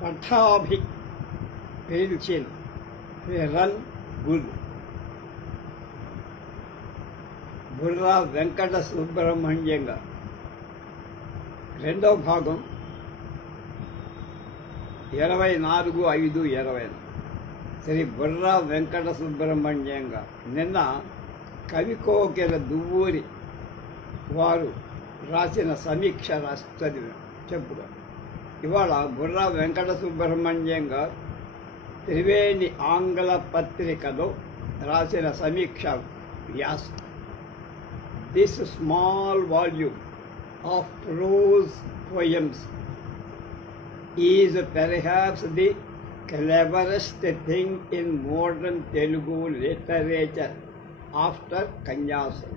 పఠాభి పేల్చిన run Gul Borra Venkata సుబ్రహ్మణ్యంగా రెండవ భాగం 24/5/20 శ్రీ బుర్రా వెంకట సుబ్రహ్మణ్యంగా నిన్న కవి కోకిల దువ్వూరి వారు రాసిన సమీక్ష చదివి చెప్పుగా ఇవాళ బుర్రా వెంకట సుబ్రహ్మణ్యంగా త్రివేణి ఆంగ్ల పత్రికలో రాసిన సమీక్ష వ్యాసం. This small volume of prose poems is perhaps the cleverest thing in modern Telugu literature after Kanyasur.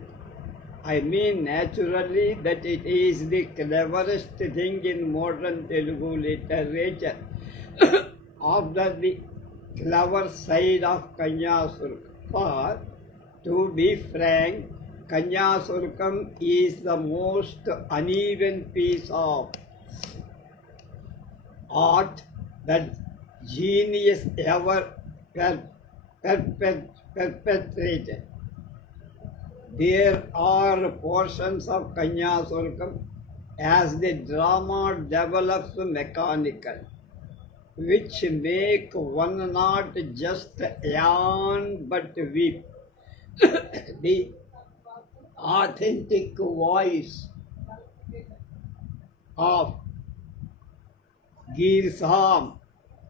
I mean naturally that it is the cleverest thing in modern Telugu literature after the clever side of Kanyasur. For, to be frank, Kanyasurkam is the most uneven piece of art that genius ever perpetrated. There are portions of Kanyasurkam as the drama develops mechanical, which make one not just yawn but weep. The authentic voice of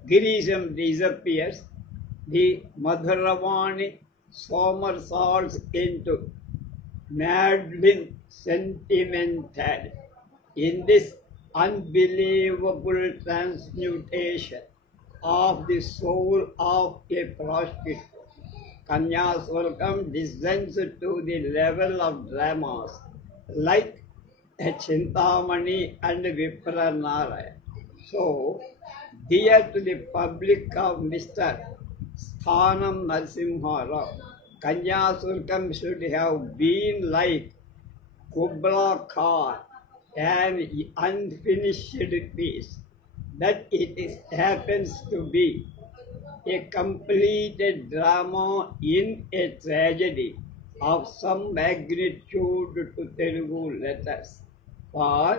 Girisham disappears. The Madhuravani somersaults into maudlin sentimental in this unbelievable transmutation of the soul of a prostitute. Kanyasurkam descends to the level of dramas like Chintamani and Vipranaraya. So, dear to the public of Mr. Sthanam Narasimha Rao, Kanyasurkam should have been like Kubla Khan, an unfinished piece, that it happens to be a completed drama in a tragedy of some magnitude to Telugu letters. For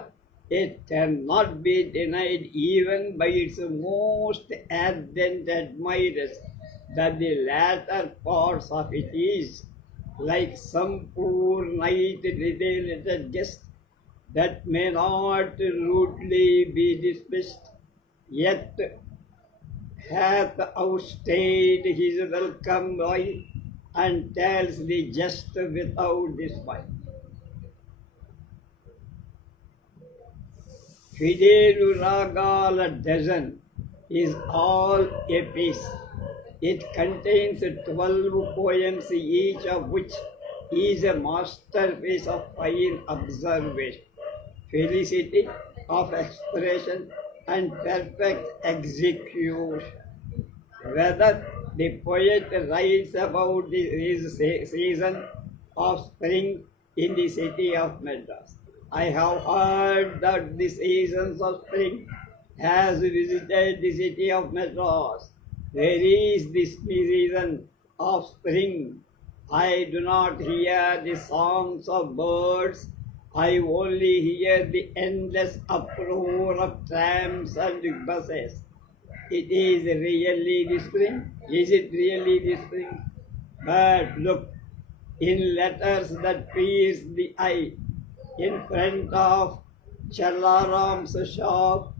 it cannot be denied even by its most ardent admirers that the latter parts of it is like some poor night-related guest that may not rudely be dismissed, yet hath outstayed his welcome while and tells the jest without despite. Fidelu Ragala dozen is all a piece. It contains 12 poems, each of which is a masterpiece of fine observation, felicity of expression, and perfect execution. Whether the poet writes about his season of spring in the city of Madras, I have heard that the seasons of spring has visited the city of Madras. Where is this season of spring? I do not hear the songs of birds. I only hear the endless uproar of trams and buses. It is really the spring? Is it really the spring? But look, in letters that pierce the eye, in front of Chalaram's shop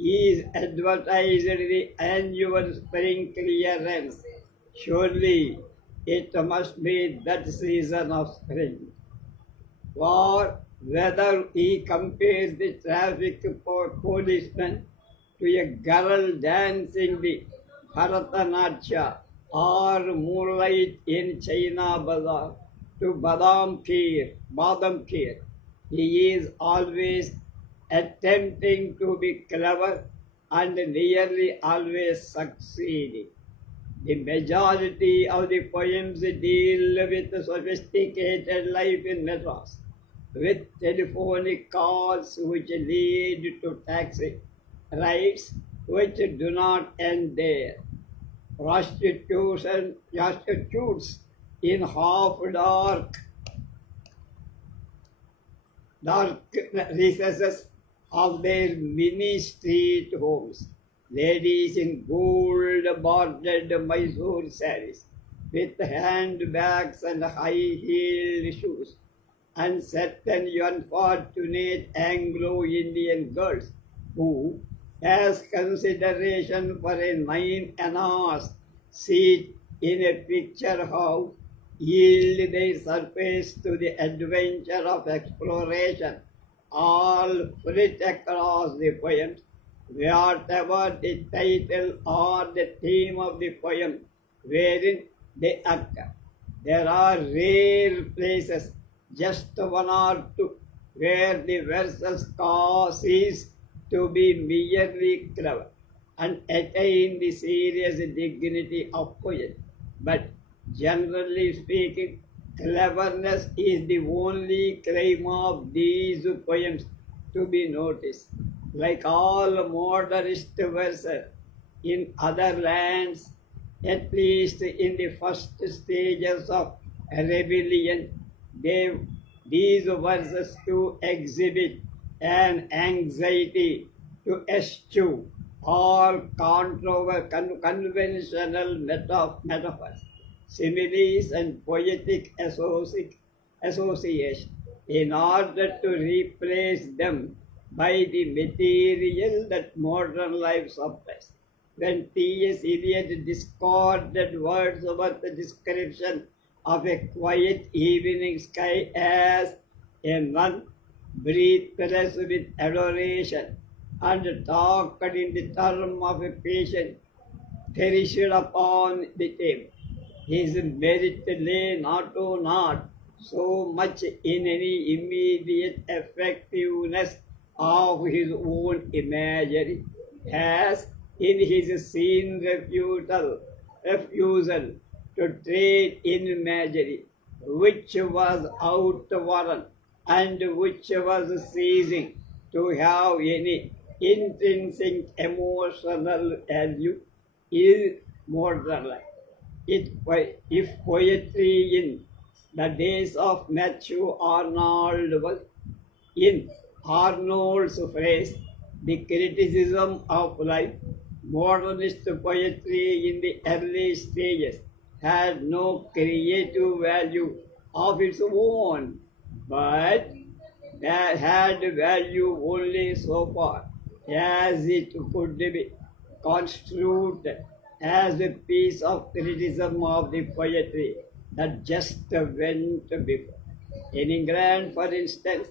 is advertised the annual spring clearance. Surely it must be that season of spring. For whether he compares the traffic policeman to a girl dancing the Bharatanatyam or moonlight in China Bazaar to Badam Kheer, he is always attempting to be clever and nearly always succeeding. The majority of the poems deal with sophisticated life in Madras, with telephonic calls which lead to taxi rides which do not end there. Prostitutes in dark recesses of their mini street homes. Ladies in gold-bordered Mysore saris, with handbags and high-heeled shoes, and certain unfortunate Anglo-Indian girls who, as consideration for a 9 annas seat in a picture house, yield their surface to the adventure of exploration, all flit across the poems, whatever the title or the theme of the poem wherein they occur. There are rare places, just one or two, where the verses cease to be merely clever and attain the serious dignity of poetry. But generally speaking, cleverness is the only claim of these poems to be noticed. Like all modernist verses in other lands, at least in the first stages of rebellion, these verses to exhibit an anxiety to eschew all conventional metaphors, similes, and poetic association in order to replace them by the material that modern life supplies. When T.S. Eliot discarded Wordsworth's description of a quiet evening sky as a nun breathless with adoration, and talked in the term of a patient perished upon the table, his merit lay not so much in any immediate effectiveness of his own imagery as in his seen refusal to trade in imagery, which was outworn and which was ceasing to have any intrinsic emotional value, is modern life. If poetry in the days of Matthew Arnold was, in Arnold's phrase, the criticism of life, modernist poetry in the early stages had no creative value of its own, but that had value only so far as it could be construed as a piece of criticism of the poetry that just went before. In England, for instance,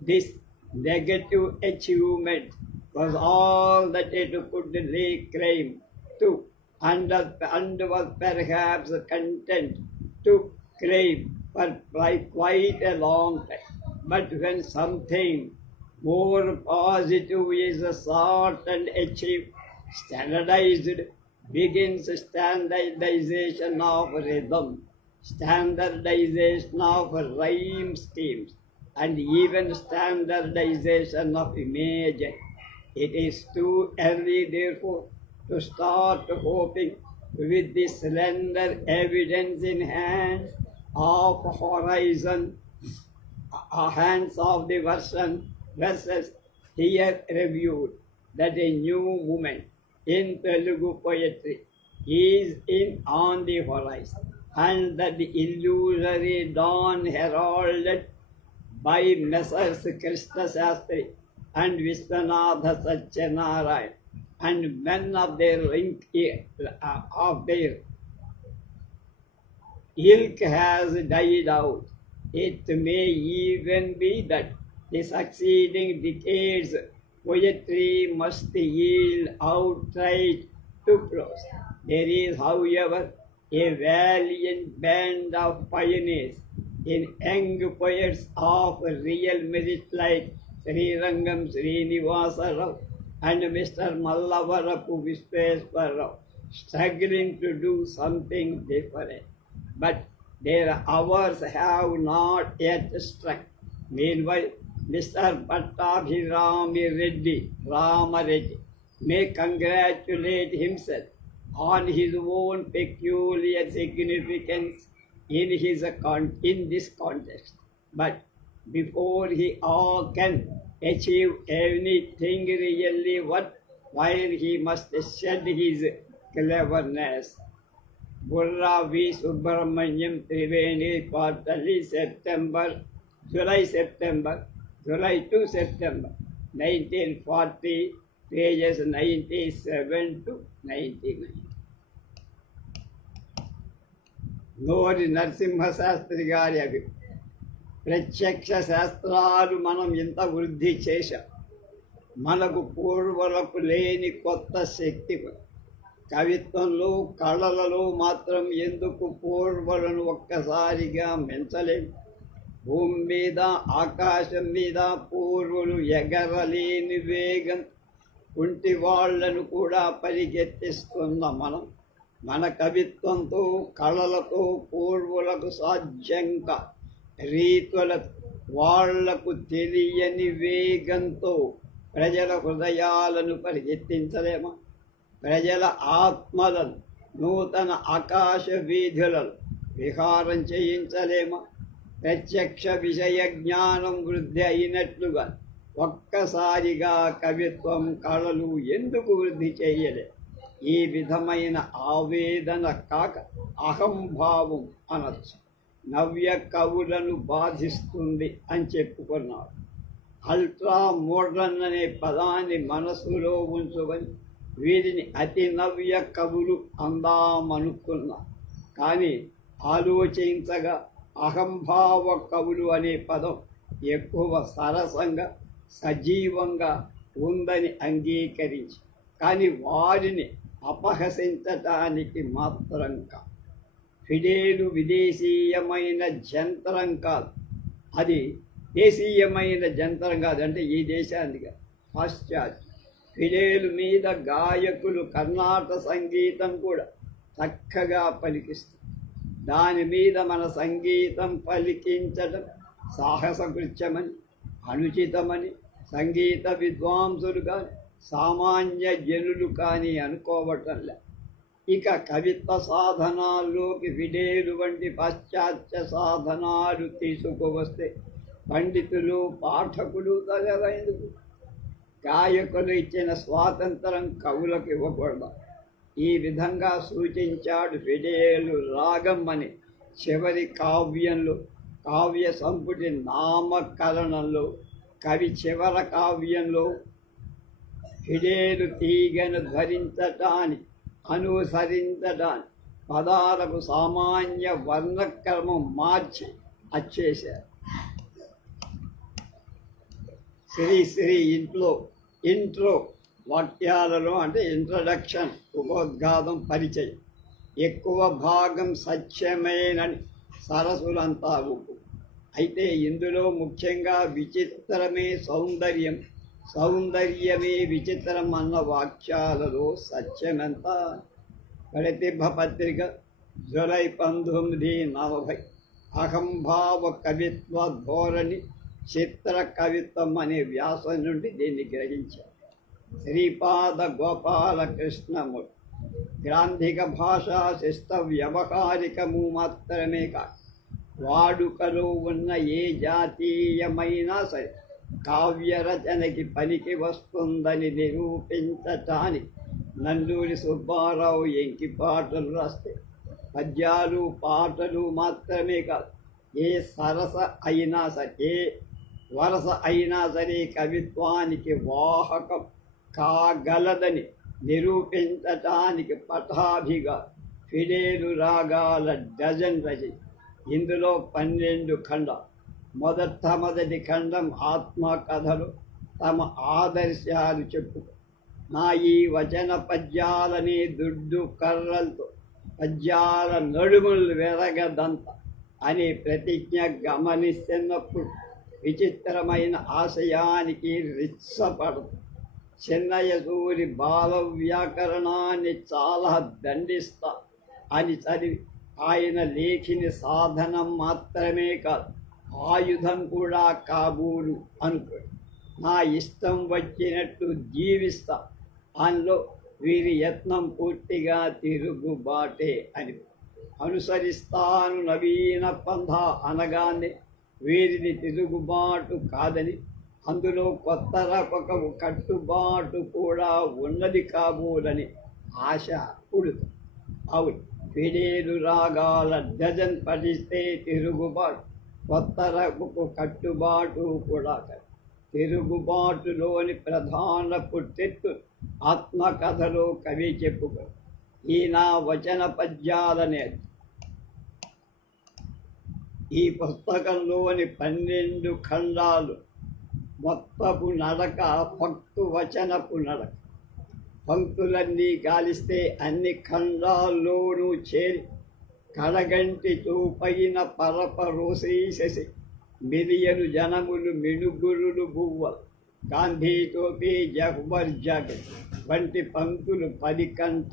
this negative achievement was all that it could lay claim to, and was perhaps content to claim for quite a long time. But when something more positive is sought and achieved, begins standardization of rhythm, standardization of rhyme schemes, and even standardization of image. It is too early, therefore, to start hoping with the slender evidence in hand of horizon, hands of the verses here reviewed, that a new movement in Telugu poetry is on the horizon, and that the illusory dawn heralded by Messrs. Krishna Shastri and Vishwanatha Satyanarayan and men of their ilk has died out. It may even be that the succeeding decades poetry must yield outright to prose. There is, however, a valiant band of pioneers in young poets of real merit like Srirangam Srinivasa Rao and Mr. Mallavarapu Visveswara Rao, struggling to do something different. But their hours have not yet struck. Meanwhile, Mr. Pattabhirami Reddy, Rama Reddy, may congratulate himself on his own peculiar significance in this context. But before he can achieve anything really worthwhile, he must shed his cleverness. Burra V. Subramaniam Triveni, quarterly July to September 1940, pages 97 to 99. Nori Narasimha Sastry గారి ప్రత్యక్ష శాస్త్రాలు మనం ఎంత వృద్ధి చేశాం. మనకు పూర్వులకు లేని కొత్త శక్తి. కవిత్వంలో కళలలో మాత్రం ఎందుకు పూర్వులను ఒక్కసారిగా మెంచలేము. భూమి మీద ఆకాశం మీద పూర్వులు ఎగరలేని వేగం కుంటి వాళ్లను కూడా పరిగెత్తిస్తున్న మన కవిత్వంతో కళలతో పూర్వులకు సాధ్యంగా రీతులకు వాళ్లకు తెలియని వేగంతో ప్రజల హృదయాలను పరిగెత్తించలేమా? ప్రజల ఆత్మలను నూతన ఆకాశ వీధులను విహారం చేయించలేమా? ప్రత్యక్ష విషయ జ్ఞానం వృద్ధి అయినట్లుగా ఒక్కసారిగా కవిత్వం కళలు ఎందుకు వృద్ధి చేయలే? ఈ విధమైన ఆవేదన కాక అహంభావం అనొచ్చు నవ్య కవులను బాధిస్తుంది అని చెప్పుకున్నారు. అల్ట్రా మోడర్న్ అనే పదాన్ని మనసులో ఉంచుకొని వీరిని అతి నవ్య కవులు అందామనుకున్నా. కానీ ఆలోచించగా అహంభావ కవులు అనే పదం ఎక్కువ సరసంగా సజీవంగా ఉందని అంగీకరించి, కానీ వారిని అపహసించటానికి మాత్రం కాదు. ఫిడేలు విదేశీయమైన జంతరం కాదు, అది దేశీయమైన జంతరం కాదు. అంటే ఈ దేశానికి పాశ్చాత్య ఫిడేలు మీద గాయకులు కర్ణాటక సంగీతం కూడా చక్కగా పలికిస్తుంది. దాని మీద మన సంగీతం పలికించడం సాహస కృత్యమని, అనుచితమని సంగీత విద్వాంసులు కానీ సామాన్య జనులు కానీ అనుకోవటంలే. ఇక కవిత్వ సాధనాల్లోకి ఫిడేలు వంటి పాశ్చాత్య సాధనాలు తీసుకువస్తే పండితులు పాఠకులు తగదెందుకు? గాయకులు ఇచ్చిన స్వాతంత్రం కవులకు ఇవ్వకూడదు. ఈ విధంగా సూచించాడు ఫిడేలు రాగం అని చివరి కావ్యంలో, కావ్య సంపుటి నామకరణంలో. కవి చివర కావ్యంలో ఫిడేలు తీగను ధరించటానికి అనుసరించటానికి పదాలకు సామాన్య వర్ణక్రమం మార్చి అచ్చేశారు. శ్రీ ఇంట్రో వాక్యాలలో అంటే ఇంట్రడక్షన్, ఉపోద్ఘాతం, పరిచయం. ఎక్కువ భాగం సత్యమేనని సరసులంతా ఒప్పు. అయితే ఇందులో ముఖ్యంగా విచిత్రమే సౌందర్యం, సౌందర్యమే విచిత్రం అన్న వాక్యాలలో సత్యమెంత? ప్రతిభ పత్రిక జూలై 1940. అహంభావ కవిత్వ ధోరణి చిత్ర కవిత్వం అనే వ్యాసం నుండి దీన్ని గ్రహించారు. శ్రీపాద గోపాలకృష్ణమూర్తి గ్రాంధిక భాషా శిస్త వ్యవహారికము మాత్రమే కాదు, వాడుకలో ఉన్న ఏ జాతీయమైనా సరే కావ్యరచనకి పనికి వస్తుందని నిరూపించటానికి నందూరి సుబ్బారావు ఎంకి పాటలు రాస్తే పద్యాలు పాటలు మాత్రమే కాదు, ఏ సరస అయినా సరే, ఏ వరస అయినా సరే కవిత్వానికి వాహకం కాగలదని నిరూపించటానికి పటాభిగా ఫిడేలు రాగాల డజన్ రచన. ఇందులో 12 ఖండాలు. మొదటి ఖండం ఆత్మకథలు, తమ ఆదర్శాలు చెప్పుకో. నా ఈ వచన పద్యాలని దుడ్డు కర్రలతో పద్యాల నడుములు వెరగదంత అనే ప్రతిజ్ఞ గమనిస్తున్నప్పుడు విచిత్రమైన ఆశయానికి రిచ్చపడదు. చిన్నయ్య సూరి బాల వ్యాకరణాన్ని చాలా దండిస్తా అని చదివి ఆయన లేఖిని సాధనం మాత్రమే కాదు, ఆయుధం కూడా కాబూలు అనుకోండి. నా ఇష్టం వచ్చినట్టు జీవిస్తా, అందులో వీరి యత్నం పూర్తిగా తిరుగుబాటే అని. అనుసరిస్తాను నవీన పంథ అనగానే వీరిని తిరుగుబాటు కాదని, అందులో కొత్త రకపు కట్టుబాటు కూడా ఉన్నది కాబోలని ఆశ పుడుతుంది. అవును, ఫిడేలు రాగాల డజన్ పఠిస్తే తిరుగుబాటు, కొత్త రకపు కట్టుబాటు కూడా కాదు. తిరుగుబాటులోని ప్రధాన పుట్టెత్తు ఆత్మకథలో కవి చెప్పుకో. ఈయన వచన పద్యాలనే. ఈ పుస్తకంలోని 12 ఖండాలు మొత్తపు నడక భక్తు వచనపు నడక. పంక్తులన్నీ గాలిస్తే అన్ని ఖండాల్లోనూ చేరి కడగంటి చూపైన పరపరోసేసి మిలియను జనములు మినుగురులు బువ్వలు గాంధీతోపి జహ్బర్ జగ్ వంటి పంక్తులు 10 కంట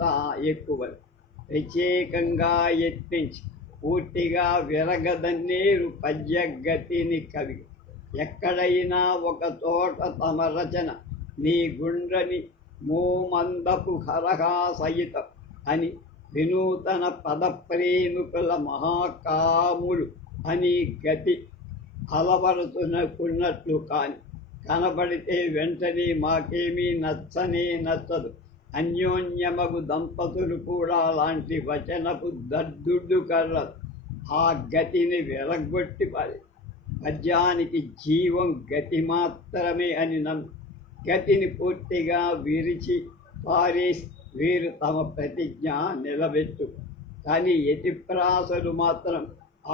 ఎక్కువ ప్రత్యేకంగా యత్నించి పూర్తిగా విరగదన్నేరు పద్యగతిని కవి. ఎక్కడైనా ఒక చోట తమ రచన నీ గుండ్రని మోమందపు హరహా సహితం అని వినూతన పదప్రేమికుల మహాకాములు అని గతి అలవరుతున్నట్లు కాని కనబడితే వెంటనే మాకేమీ నచ్చనే నచ్చదు. అన్యోన్యమగు దంపతులు కూడా లాంటి వచనపు దద్దుడ్డు కర్రలు ఆ గతిని వెలగొట్టి పారి. పద్యానికి జీవం గతి మాత్రమే అని నమ్మి గతిని పూర్తిగా విరిచి పారేసి వీరు తమ ప్రతిజ్ఞ నిలబెట్టు. కానీ యతిప్రాసలు మాత్రం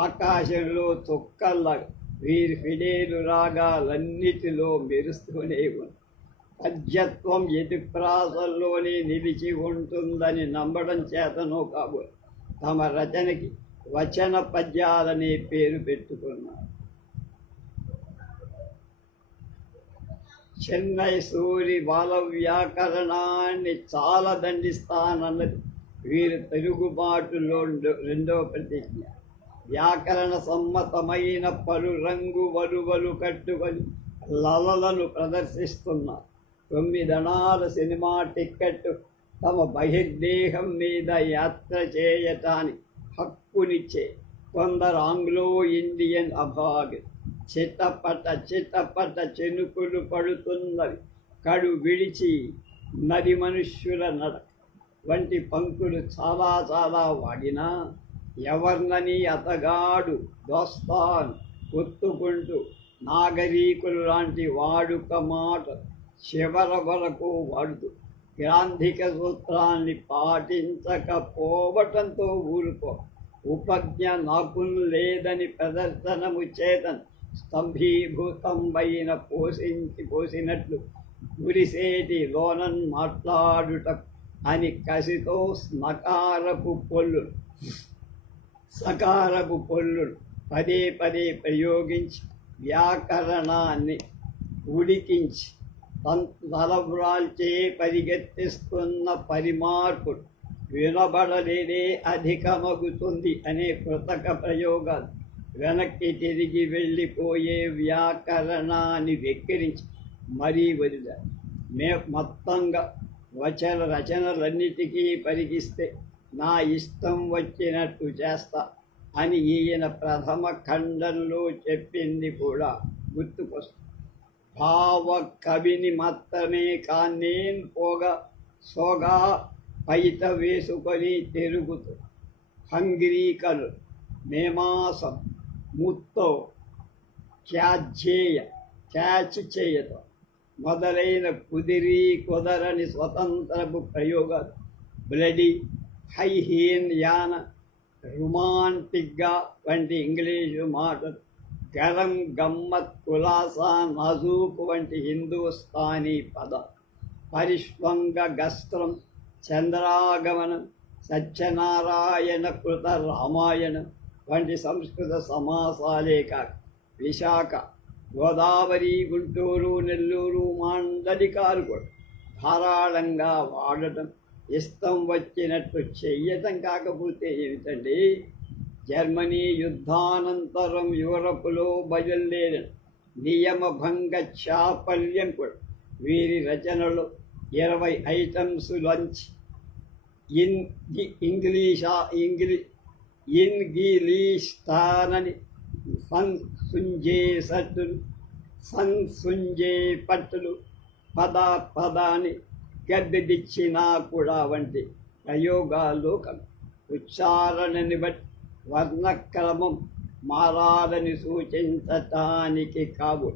ఆకాశంలో చుక్కల్లా వీరి ఫిడేలు రాగాలన్నిటిలో మెరుస్తూనే ఉంది. పద్యత్వం యతిప్రాసల్లోనే నిలిచి ఉంటుందని నమ్మడం చేతనో కాబోలు తమ రచనకి వచన పద్యాలనే పేరు పెట్టుకున్నారు. చెన్నై సూరి బాల వ్యాకరణాన్ని చాలా దండిస్తానన్నది వీరి తిరుగుబాటులో రెండవ ప్రతిజ్ఞ. వ్యాకరణ సమ్మతమైన పలు రంగు వలువలు కట్టుకొని లలలను ప్రదర్శిస్తున్నారు. 9 అణాల సినిమా టిక్కెట్ తమ బహిర్దేహం మీద యాత్ర చేయటానికి హక్కునిచ్చే కొందరు ఆంగ్లో ఇండియన్ అభాగి చిట్టపట చెనుకులు పడుతున్నవి కడు విడిచి నది మనుష్యుల నడక వంటి పంక్తులు చాలా చాలా వాడినా ఎవర్నని అతగాడు దోస్తాన్ ఒత్తుకుంటూ నాగరీకులు లాంటి వాడుక మాట చివర వరకు వాడుతూ గ్రాంధిక సూత్రాన్ని పాటించకపోవటంతో ఊరుకో. ఉపజ్ఞ నాకు లేదని ప్రదర్శనము చేతన్ స్తంభీభూతం పైన పోసినట్లు గురిసేటి లోనన్ మాట్లాడుట అని కసితో సకారపు పొల్లులు పదే ప్రయోగించి వ్యాకరణాన్ని ఉడికించి తలవ్రాల్చే పరిగెత్తిస్తున్న పరిమార్పులు వినబడలేదే అధికమగుతుంది అనే కృతక ప్రయోగాలు వెనక్కి తిరిగి వెళ్ళిపోయే వ్యాకరణాన్ని వెక్కిరించి మరీ వదిలారు. మొత్తంగా రచనలన్నిటికీ పరిగిస్తే నా ఇష్టం వచ్చినట్టు చేస్తా అని ఈయన ప్రథమ ఖండంలో చెప్పింది కూడా గుర్తుకొస్తుంది. భావ కవిని మాత్రమే కాన్నేం సోగా పైట వేసుకొని తిరుగుతూ హంగ్రీకలు మేమాసం ముత్తో క్యాచ్ చేయటం మొదలైన కుదరని స్వతంత్రపు ప్రయోగాలు బ్లడీ హైహీన్ యాన రొమాంటిక్గా వంటి ఇంగ్లీషు మాటలు గరం గమ్మత్ కులాసా నజూక్ వంటి హిందూస్థానీ పదాలు పరిష్వంగ గస్త్రం చంద్రాగమనం సత్యనారాయణ కృత రామాయణం వంటి సంస్కృత సమాసాలే కాక విశాఖ గోదావరి గుంటూరు నెల్లూరు మాండలికాలు కూడా ధారాళంగా వాడటం ఇష్టం వచ్చినట్టు చెయ్యటం కాకపోతే ఏమిటండి? జర్మనీ యుద్ధానంతరం యూరప్లో బయలుదేరిన నియమభంగ చాపల్యం కూడా వీరి రచనలో 20 ఐటమ్స్ లంచ్ ఇన్ ఇంగ్లీష్తానని సంసుంజే పట్టులు పదాని గద్దెదిచ్చినా కూడా వంటి ప్రయోగాలు ఉచ్చారణని బట్టి వర్ణక్రమం మారాలని సూచించటానికి కావు.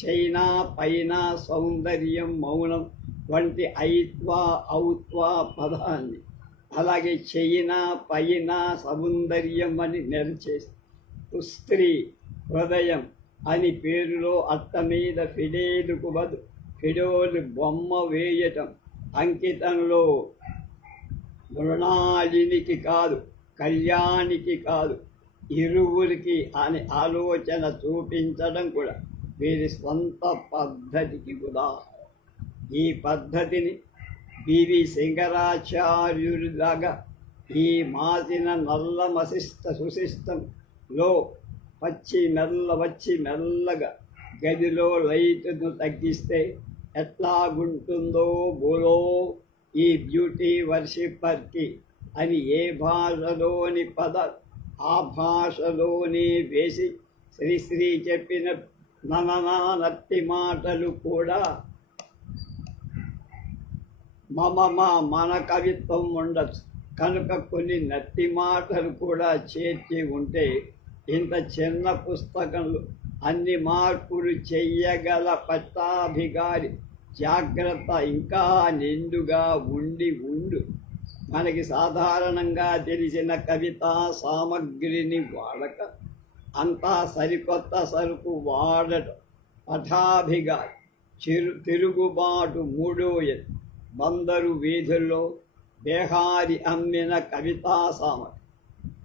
చైనా పైన సౌందర్యం మౌనం వంటి ఐత్వా ఔత్వా పదాన్ని అలాగే చైనా పైన సౌందర్యం అని నెరచేసి స్త్రీ హృదయం అని పేరులో అట్ట మీద ఫిడేలుకు ఫిడోలు బొమ్మ వేయటం అంకితంలో మృణాళినికి కాదు, కళ్యాణికి కాదు, ఇరువురికి అని ఆలోచన చూపించడం కూడా వీరి స్వంత పద్ధతికి ఉదాహరణ. ఈ పద్ధతిని బివి శంకరాచార్యుడిలాగా ఈ మాసిన నల్ల సుశిష్టంలో వచ్చి మెల్లగా గదిలో లైట్ను తగ్గిస్తే ఎట్లాగుంటుందో బోలో ఈ బ్యూటీ వర్షిప్పర్కి అని ఏ భాషలోని పద ఆ భాషలోనే వేసి శ్రీశ్రీ చెప్పిన నత్తి మాటలు కూడా మన కవిత్వం ఉండొచ్చు కనుక కొన్ని నత్తి మాటలు కూడా చేర్చి ఉంటే ఇంత చిన్న పుస్తకంలో అన్ని మార్పులు చెయ్యగల పట్టాభిగారి జాగ్రత్త ఇంకా నిండుగా ఉండు. మనకి సాధారణంగా తెలిసిన కవితా సామగ్రిని వాడక అంతా సరికొత్త సరుకు వాడటం పఠాభిగారి తిరుగుబాటు మూడో ఎత్తు. బందరు వీధుల్లో బేహారి అమ్మిన కవితా సామగ్రి,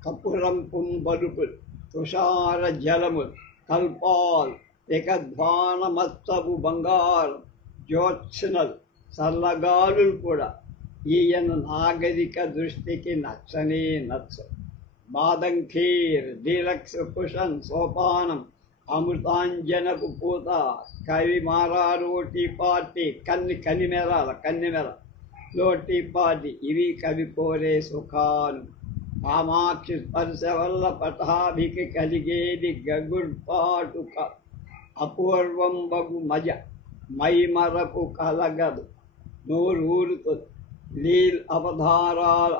కపురం పుంబలుపులు, తుషార జలములు, కల్పాలు, ఏకధ్వానమత్సపు బంగారం, జ్యోత్స్నలు, చల్లగాలులు కూడా ఈయన నాగరిక దృష్టికి నచ్చవు. బాదం ఖీర్, డీలక్స్ కుషన్, సోపానం, అమృతాంజనపు పూత, కవి మారా రోటీ పార్టీ, కన్నెమెర రోటీ పార్టీ, ఇవి కవి కోరే సుఖాలు. కామాక్షి స్పర్శ వల్ల పటాభికి కలిగేది గగుర్పాటు అపూర్వం బగు మజ మైమరపు కలగదు, నోరూరుతుంది. లీల్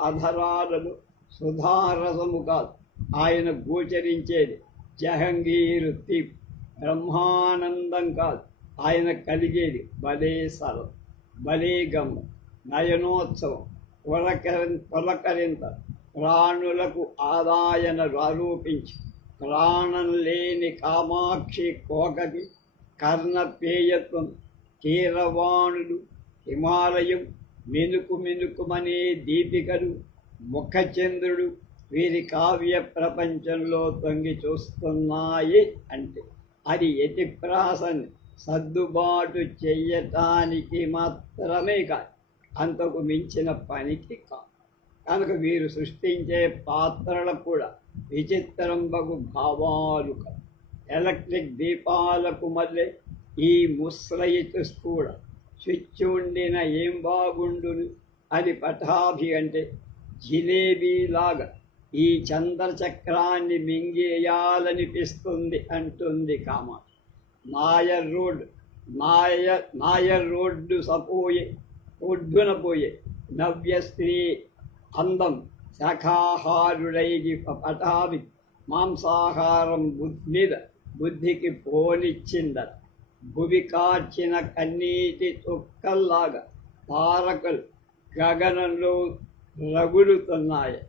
అధరాలను సుధారసము కాదు, ఆయన గోచరించేది జహంగీరు తీప్ బ్రహ్మానందం కాదు, ఆయన కలిగేది భలే సరం, భలే గమ్మ, నయనోత్సవం, పులకరింత, ప్రాణులకు ఆదాయన ఆరోపించి ప్రాణం లేని కామాక్షి కోకకి కర్ణపేయత్వం, కీరవాణులు, హిమాలయం, మినుకుమనే దీపికలు, ముఖచంద్రుడు వీరి కావ్య ప్రపంచంలో తొంగి చూస్తున్నాయి అంటే అది యతిప్రాసని సర్దుబాటు చెయ్యటానికి మాత్రమే కాదు, అంతకు మించిన పనికి కాదు. కనుక వీరు సృష్టించే పాత్రలకు కూడా విచిత్రం బగు భావాలు కాదు. ఎలక్ట్రిక్ దీపాలకు మళ్ళీ ఈ ముస్లయితు కూడా స్విచ్ ఉండిన ఏం బాగుండును అని పటాభి అంటే జిలేబీలాగా ఈ చంద్రచక్రాన్ని మింగేయాలనిపిస్తుంది అంటుంది కామాక్షి. నాయర్ రోడ్డు ఒడ్డున పోయే నవ్య స్త్రీ అందం శాఖాహారుడైకి పటాభి మాంసాహారం మీద బుద్ధికి పోనిచ్చిందట. భువి కార్చిన కన్నీటి చుక్కల్లాగా తారకలు గగనంలో రగులుతున్నాయి.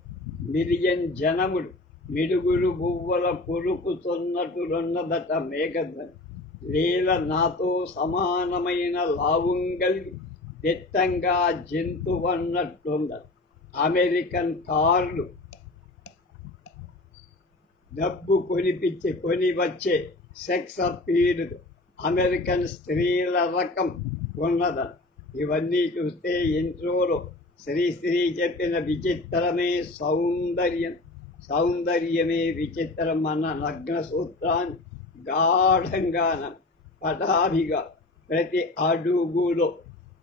మిలియన్ జనములు మిడుగులు బువ్వల పురుకుతున్నట్టున్నదట మేఘధ్వని. లీల నాతో సమానమైన లావుంగలి దిట్టంగా జంతువన్నట్టుందట. అమెరికన్ కార్లు డబ్బు కొని వచ్చే సెక్స్ అప్పీలు అమెరికన్ స్త్రీల రకం ఉన్నదట. ఇవన్నీ చూస్తే ఇంట్రోలో శ్రీశ్రీ చెప్పిన విచిత్రమే సౌందర్యమే విచిత్రం అన్న నగ్న సూత్రాన్ని గాఢంగా పటాభిగా ప్రతి అడుగులో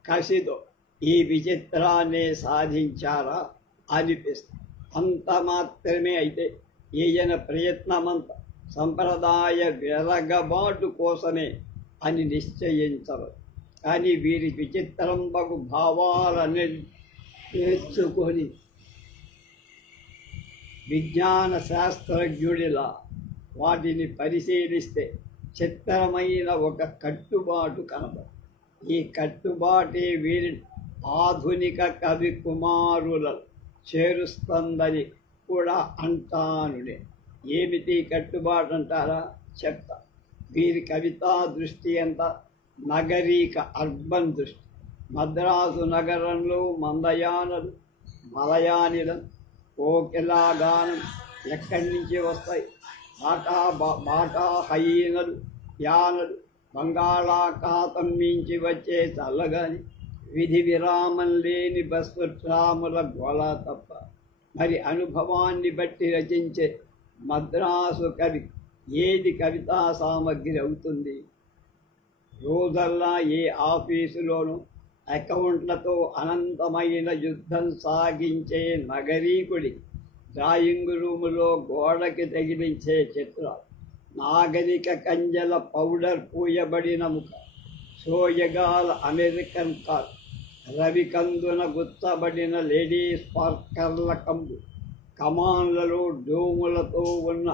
కసితో ఈ విచిత్రాన్ని సాధించారా అనిపిస్తుంది. అంత మాత్రమే. అయితే ఈయన ప్రయత్నమంతా సంప్రదాయ విరగబాటు కోసమే అని నిశ్చయించరు. కానీ వీరి విచిత్రంబగు భావాలని నేర్చుకొని విజ్ఞాన శాస్త్రజ్ఞుడిలా వాటిని పరిశీలిస్తే చిత్రమైన ఒక కట్టుబాటు కనబడు. ఈ కట్టుబాటే వీరి ఆధునిక కవి కుమారుల చేరుస్తుందని కూడా అంటానులే. ఏమిటి కట్టుబాటు అంటారా? చెప్తా. వీరి కవితా దృష్టి అంతా నగరీక అర్బన్ దృష్టి. మద్రాసు నగరంలో మందయానలు, మలయానిలం, కోకిలాగానం ఎక్కడి నుంచి వస్తాయి? బాటా హైనలు, యానలు, బంగాళాఖాతం నుంచి వచ్చే చల్లగాని, విధి విరామం లేని బస్వట్రాముల గోళ తప్ప మరి అనుభవాన్ని బట్టి రచించే మద్రాసు కవి ఏది కవితా సామగ్రి అవుతుంది? రోజల్లా ఏ ఆఫీసులోనూ అకౌంట్లతో అనంతమైన యుద్ధం సాగించే నగరీకుడి డ్రాయింగ్ రూములో గోడకి తగిలించే చిత్రాలు, నాగరిక కంజల పౌడర్ పూయబడిన ముఖ, సోయగాల అమెరికన్ కార్, రవికందున గుత్తబడిన లేడీస్ పార్కర్ల కంబు, కమాన్లలో డోములతో ఉన్న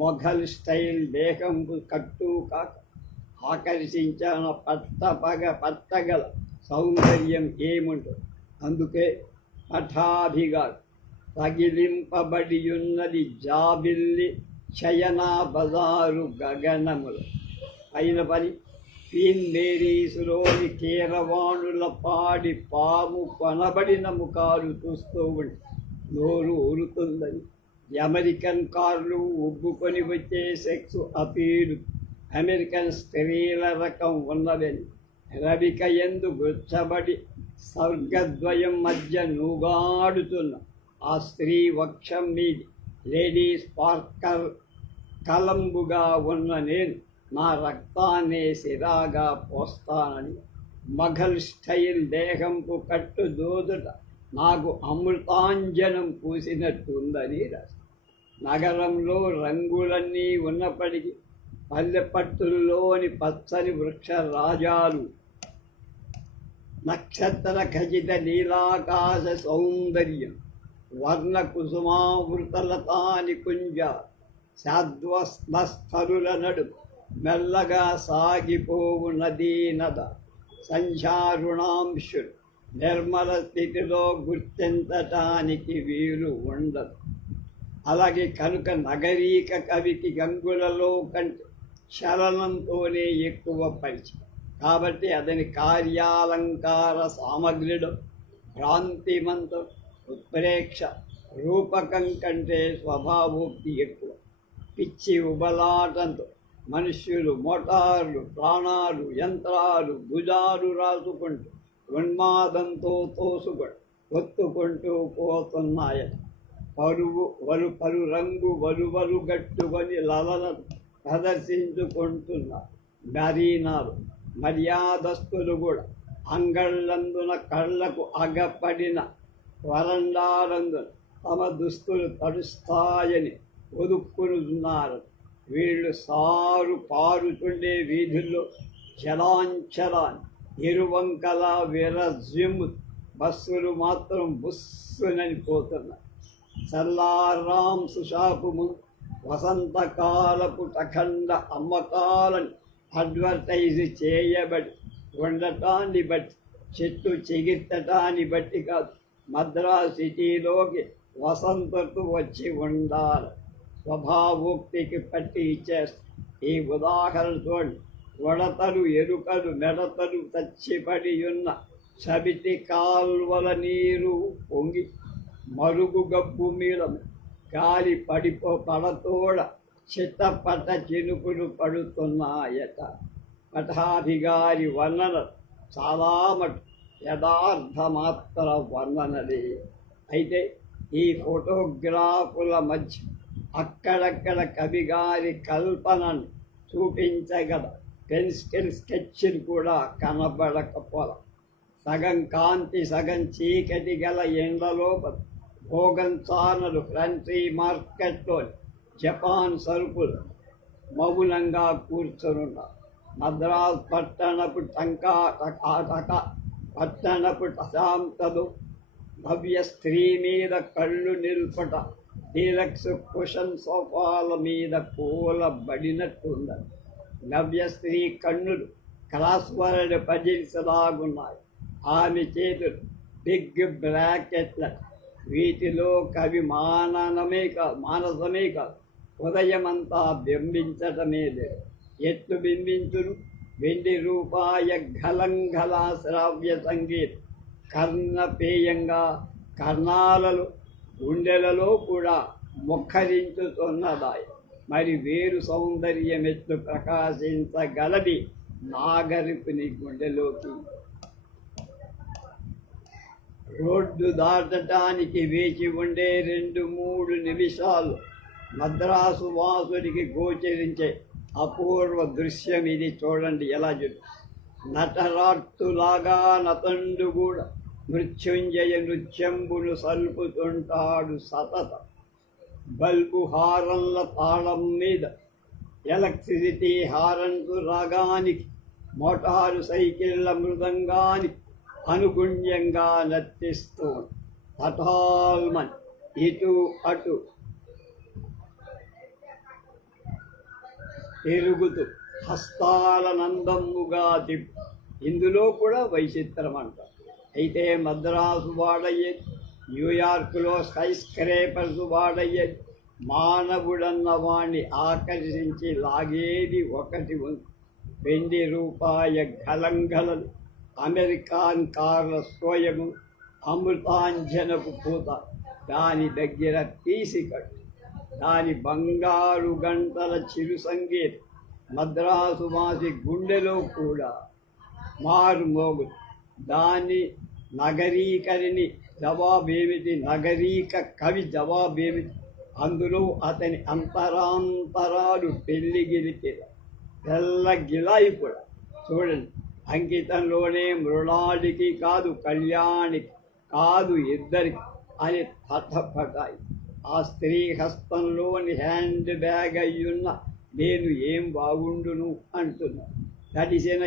మొఘల్ స్టైల్ దేహంపు కట్టు కాక ఆకర్షించిన పట్టగల సౌందర్యం ఏముంటుంది? అందుకే పఠాభిగా తగిలింపబడియున్నది జాబిల్లి శయనా బజారు గగనములు. అయిన పని క్వీన్ మేరీసులోని కీరవాణుల పాడి పాము కొనబడిన ముఖాలు చూస్తూ ఉంటే నోరు ఊరుతుందని. అమెరికన్ కార్లు ఉబ్బుకొని వచ్చే సెక్స్ అపీలు అమెరికన్ స్త్రీల రకం ఉన్నదని రవిక ఎందు గుచ్చబడి స్వర్గద్వయం మధ్య నూగాడుతున్న ఆ స్త్రీ వక్షం మీది లేడీస్ పార్కర్ కలంబుగా ఉన్న నేను నా రక్తాన్నే సిరాగా పోస్తానని, మొఘల్ స్టైల్ దేహంపు కట్టు దోదుట నాకు అమృతాంజనం పూసినట్టుందని రాసి. నగరంలో రంగులన్నీ ఉన్నప్పటికీ పల్లెపట్టుల్లోని పచ్చని వృక్ష రాజాలు, నక్షత్ర ఖచిత నీలాకాశ సౌందర్యం, వర్ణ కుసుమావృతలతాని కుంజ, శాద్వస్థలుల నడుము మెల్లగా సాగిపోవు నదీ నద, సంచారుణాంశులు నిర్మల స్థితిలో గుర్తించటానికి వీలు ఉండదు. అలాగే కనుక నగరీక కవికి గంగులలో కంటే చలనంతోనే ఎక్కువ పరిచయం. కాబట్టి అతని కార్యాలంకార సామగ్రిలో భ్రాంతిమంతం, ఉత్ప్రేక్ష, రూపకం కంటే స్వభావోక్తి ఎక్కువ. పిచ్చి ఉబలాటంతో మనుష్యులు మోటార్లు, ప్రాణాలు, యంత్రాలు, భుజాలు రాసుకుంటూ ఉన్మాదంతో తోసుకొని ఒత్తుకుంటూ పోతున్నాయట. పలు రంగు వలువలు గట్టుకొని లలన ప్రదర్శించుకుంటున్నారు మరీనాలు. మర్యాదస్తులు కూడా అంగళ్ళందున కళ్లకు అగపడిన వరండాలందున తమ దుస్తులు తడుస్తాయని ఒదుక్కునున్నారు. వీళ్ళు సారు పారుతుండే వీధుల్లో జలాంచలాన్ని ఇరువంకల విరజ్యము, బస్సులు మాత్రం బుస్సునని పోతున్నాయి. సల్లారాం సుషాపు ముందు వసంతకాలపు అఖండ అమ్మకాలను అడ్వర్టైజ్ చేయబడి ఉండటాన్ని బట్టి, చెట్టు చిగిర్చటాన్ని బట్టి కాదు, మద్రాసు సిటీలోకి వసంతకు వచ్చి ఉండాలి. స్వభావోక్తికి పట్టి ఇచ్చేస్తాం. ఈ ఉదాహరణ చూడండి. వడతలు, ఎరుకలు, మెడతలు తచ్చిపడి ఉన్న చవిటి కాల్వల నీరు పొంగి మరుగు గబ్బు మీద గాలి పడతోడ చిత్తపట చినుకులు పడుతున్నాయట. పఠాభిగారి వర్ణన చాలా మటు యథార్థమాత్ర వర్ణనలే. అయితే ఈ ఫోటోగ్రాఫుల మధ్య అక్కడక్కడ కవిగారి కల్పనను చూపించగల పెన్సిల్ స్కెచ్లు కూడా కనబడకపోల. సగం కాంతి సగం చీకటి గల ఎండలో భోగం చానలు ఫ్రంట్రీ మార్కెట్లో జపాన్ సరుకులు మౌనంగా కూర్చొనున్నారు. మద్రాస్ పట్టణపు పట్టణపు ప్రశాంతలు భవ్య స్త్రీ మీద కళ్ళు నిల్పట డీలక్స్ కుషన్ సోఫాల మీద కూలబడినట్టుందని. నవ్య స్త్రీ కన్నులు క్రాస్వర్డ్ పజిల్స్ లాగున్నాయి. ఆమె చేతులు బిగ్ బ్రాకెట్ల. వీటిలో కవి మానసమే కాదు ఉదయమంతా బింబించటమే లేదు. ఎట్లు బింబించును? వెండి రూపాయ ఘలంఘలా శ్రావ్య సంగీతం కర్ణపేయంగా కర్ణాలలో గుండెలలో కూడా ముఖరించుతున్నదాయి. మరి వేరు సౌందర్యం ఎట్లు ప్రకాశించగలది నాగరికుని గుండెలోకి? రోడ్డు దాటటానికి వేచి ఉండే 2-3 నిమిషాలు మద్రాసు వాసుడికి గోచరించే అపూర్వ దృశ్యం ఇది. చూడండి ఎలా చెప్పి. నటరాట్టులాగా నతండు కూడా మృత్యుంజయ నృత్యంబులు సల్పుతుంటాడు సతత. బల్బు హారన్ల తాళం మీద ఎలక్ట్రిసిటీ హారన్కు రాగానికి మోటారు సైకిళ్ల మృదంగానికి అనుగుణ్యంగా నర్తిస్తూ తటాల్మన్ ఇటు అటు తిరుగుతూ హస్తాల నందమ్ముగా తిప్పు. ఇందులో కూడా వైచిత్రం అంటారు. అయితే మద్రాసు వాడయ్యేది, న్యూయార్క్లో స్కై స్క్రేపర్స్ వాడయ్యేది. మానవుడన్న వాణ్ణి ఆకర్షించి లాగేది ఒకటి ఉంది. వెండి రూపాయ గలంగలలు, అమెరికాన్ కార్ల సోయము, అమృతాంజనపు పూత. దాని దగ్గర తీసికట్టు, దాని బంగారు గంటల చిరు సంగీతం మద్రాసు వాసి గుండెలో కూడా మారుమోగు. దాని నగరీకరిని జవాబేమిటి? నగరీక కవి జవాబేమిటి? అందులో అతని అంతరాంతరాలు పెళ్లిగిలితే తెల్ల గిలాయి కూడా. చూడండి, అంకితంలోనే మృణాళికి కాదు, కళ్యాణికి కాదు, ఇద్దరికి అని తటపటాయి. ఆ స్త్రీ హస్తంలోని హ్యాండ్ బ్యాగ్ అయ్యున్న నేను ఏం బాగుండును అంటున్నా. తడిసిన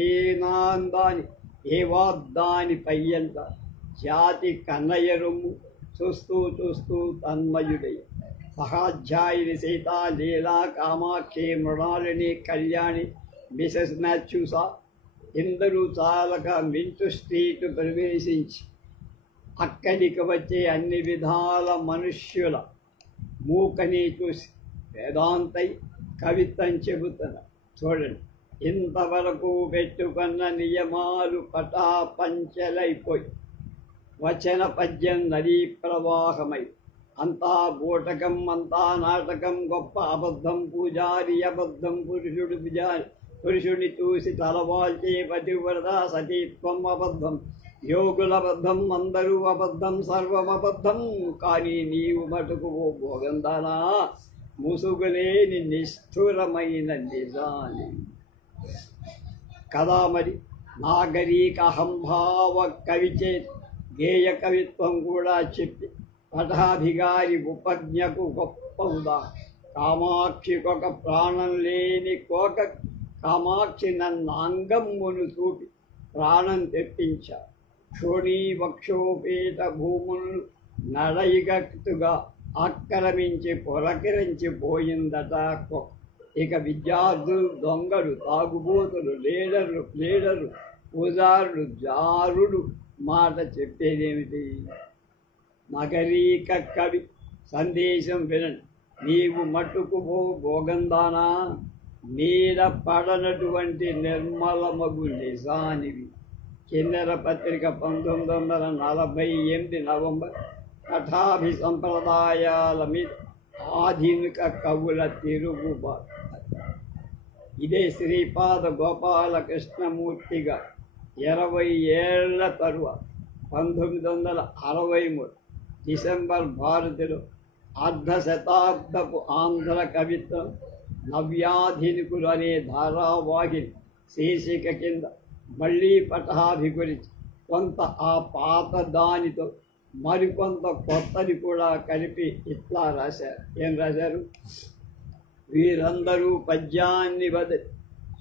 ఏనాందాని ఏవాద్దాని పయ్యంత జాతి కన్నయ్య రొమ్ము చూస్తూ చూస్తూ తన్మయుడై. సహాధ్యాయుని సీత, లీలా, కామాక్షి, మృణాలిని, కళ్యాణి, మిసెస్ మ్యాథ్యూసా ఇందరూ చాలక మింటు స్ట్రీట్ ప్రవేశించి అక్కడికి వచ్చే అన్ని విధాల మనుష్యుల మూకని చూసి వేదాంతై కవిత్వం చెబుతున్న. చూడండి, ఇంతవరకు పెట్టుకున్న నియమాలు పటాపంచలైపోయి వచన పద్యం నదీ ప్రవాహమై అంతా బూటకం, అంతా నాటకం, గొప్ప అబద్ధం, పూజారి అబద్ధం, పురుషుడు పూజారి, పురుషుని చూసి తలవాల్చే పతివ్రత సతీత్వం అబద్ధం, యోగులబద్ధం, అందరూ అబద్ధం, సర్వం అబద్ధం. కానీ నీవు మటుకు ఓ భోగందానా ముసుగులేని నిష్ఠురమైన నిజాన్ని కదా. మరి నాగరిక అహంభావ కవిచే గేయ కవిత్వం కూడా చెప్పి పటాభిగారి ఉపజ్ఞకు గొప్ప ఉదాహరణ. కామాక్షికొక ప్రాణం లేని కోక కామాక్షి నన్నాంగమ్మును చూపి ప్రాణం తెప్పించారు. క్షోణీ వక్షోపేట భూములు నడయిగట్టుగా ఆక్రమించి పొలకరించి పోయిందట. ఇక విద్యార్థులు, దొంగలు, తాగుబోతులు, లీడర్లు, పూజారులు, జారుడు మాట చెప్పేదేమిటి? నగరీక కవి సందేశం వినండి. నీవు మట్టుకు పో భోగందానా, నీడ పడనటువంటి నిర్మలమగు నిజానివి. కిన్నెర పత్రిక 1948 నవంబర్. కథాభి సంప్రదాయాల మీద ఆధునిక కవుల తిరుగుబాటు. ఇదే శ్రీపాద గోపాలకృష్ణమూర్తిగా 20 ఏళ్ల తరువాత 1963 డిసెంబర్ భారతిలో అర్ధశతాబ్దపు ఆంధ్ర కవిత్వం నవ్యాధునికులు అనే ధారావాహిని శీర్షిక కింద మళ్ళీ పటాభిగురించి కొంత ఆ పాత దానితో మరికొంత కొత్తది కూడా కలిపి ఇట్లా రాశారు. ఏం రాశారు? వీరందరూ పద్యాన్ని వదిలి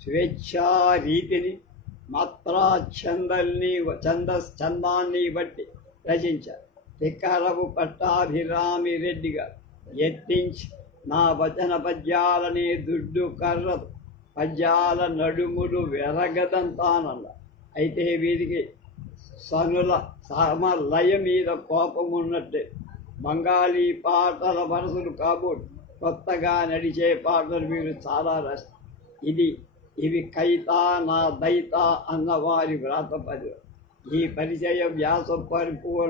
స్వేచ్ఛారీతిని మాత్రా చందాన్ని బట్టి రచించారు. తిక్కరపు పట్టాభిరామిరెడ్డి గారు ఎత్తించి నా వచన పద్యాలని దుడ్డు కర్రదు పద్యాల నడుములు వెరగదంతానల్ల. అయితే వీరికి సనుల సమలయ మీద కోపం ఉన్నట్టే. బంగాళీ పాటల వరసలు కాబోడు కొత్తగా నడిచే పాటలు మీరు చాలా రాస్తారు. ఇవి కైతా నా దైతా అన్నవారి వ్రాతపది. ఈ పరిచయ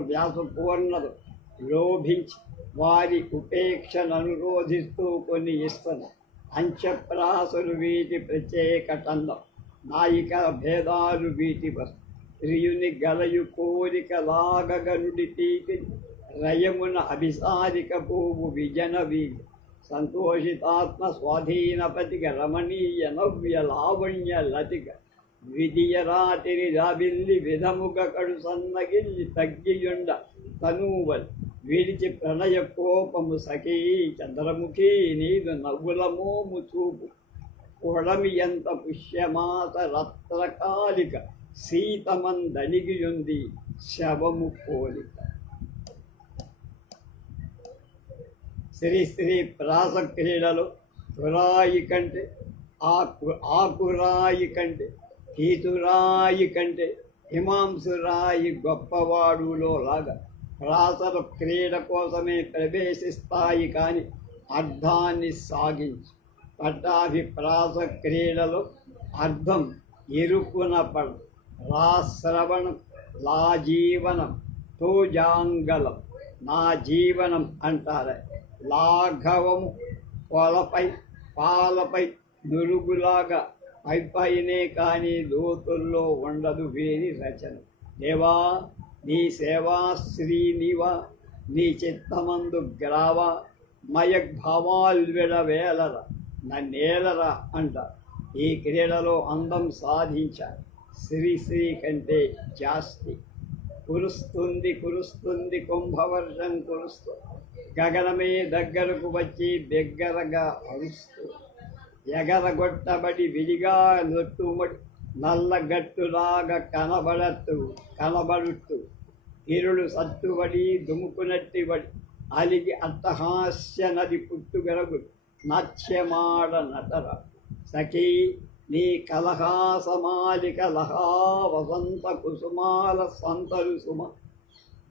వ్యాసపూర్ణత లోభించి వారి ఉపేక్షను అనురోధిస్తూ కొన్ని ఇస్తున్నారు. అంచప్రాసులు వీటి ప్రత్యేక టండం, నాయికల భేదాలు వీటి వస్తు. ప్రియుని గలయు కోరిక లాగగనుడి తీటి రయమున అభిసారిక పువ్వు విజన వీగు. సంతోషితాత్మ స్వాధీనపతిక రమణీయ నవ్య లావణ్య లతిక విధియ రాతిరి రాబిల్లి విధముగ కడు సన్నగిల్లి తగ్గియుండ తనూవల్ విడిచి ప్రణయ కోపము సఖీ చంద్రముఖి నీదు నవ్వుల మోము చూపు. కొడమి ఎంత పుష్యమాత రత్రకాలిక సీతమందణిగియుంది శవము పోలిక. స్త్రీ ప్రాస క్రీడలు తురాయి కంటే ఆకురాయి కంటే కీతురాయి కంటే హిమాంసురాయి గొప్పవాడులో లాగా ప్రాసల క్రీడ కోసమే ప్రవేశిస్తాయి కానీ అర్థాన్ని సాగించు. పట్టాభిప్రాస క్రీడలో అర్థం ఇరుకున పడు. రాశ్రవణం లాజీవనం తోజాంగలం నా జీవనం అంటారు. లాఘవము పొలపై పాలపై నురుగులాగా పైపైనే కానీ లోతుల్లో ఉండదు వీరి రచన. దేవా నీ సేవా శ్రీనివా నీ చిత్తమందు గ్రావా మయగ్భావాల్విడ వేలరా నన్నేలరా అంటారు. ఈ క్రీడలో అందం సాధించారు. శ్రీ కంటే జాస్తి. కురుస్తుంది కుంభవర్షం కురుస్తుంది. గగనమే దగ్గరకు వచ్చి దగ్గరగా అరుస్తూ ఎగరగొట్టబడి విడిగా నొట్టుమడి నల్లగట్టులాగా కనబడుతూ ఇరుಳು సత్తుబడి దుముకునట్టిబడి అలిగి అట్టహాస్య నది పుట్టుగరగు నాట్యమాడ నటర. సఖీ నీ కలహాసమాలిక లహా వసంత కుసుమాల సంతరు సుమ.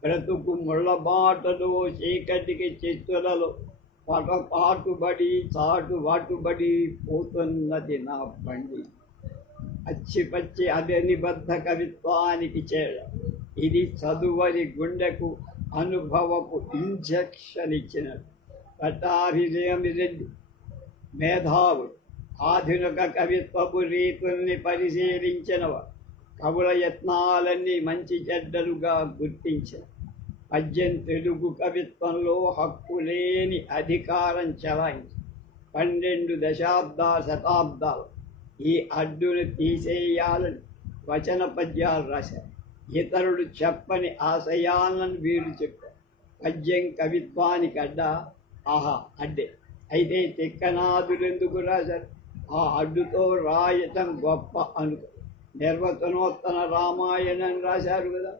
బ్రతుకు ముళ్ళబాటలో చీకటికి చిత్తులలో వాటుబడి పోతున్నది నా బండి. అచ్చిపచ్చి అదే నిబద్ధ కవిత్వానికి చేర. ఇది చదువరి గుండెకు అనుభవపు ఇంజెక్షన్ ఇచ్చినది. పట్టాభిరామిరెడ్డి మేధావుడు. ఆధునిక కవిత్వపు రీతుల్ని పరిశీలించినవారు. కవుల యత్నాలన్నీ మంచి చెడ్డలుగా గుర్తించారు. పద్యం తెలుగు కవిత్వంలో హక్కులేని అధికారం చెలాయించి 12 శతాబ్దాలు ఈ అడ్డును తీసేయాలని వచన పద్యాలు రాశారు. ఇతరులు చెప్పని ఆశయాలను వీరు చెప్పారు. పద్యం కవిత్వానికి అడ్డే. అయితే తిక్కనాథులు ఎందుకు రాశారు? ఆ అడ్డుతో రాయటం గొప్ప అనుకో. నిర్వచనోత్తర రామాయణం రాశారు కదా.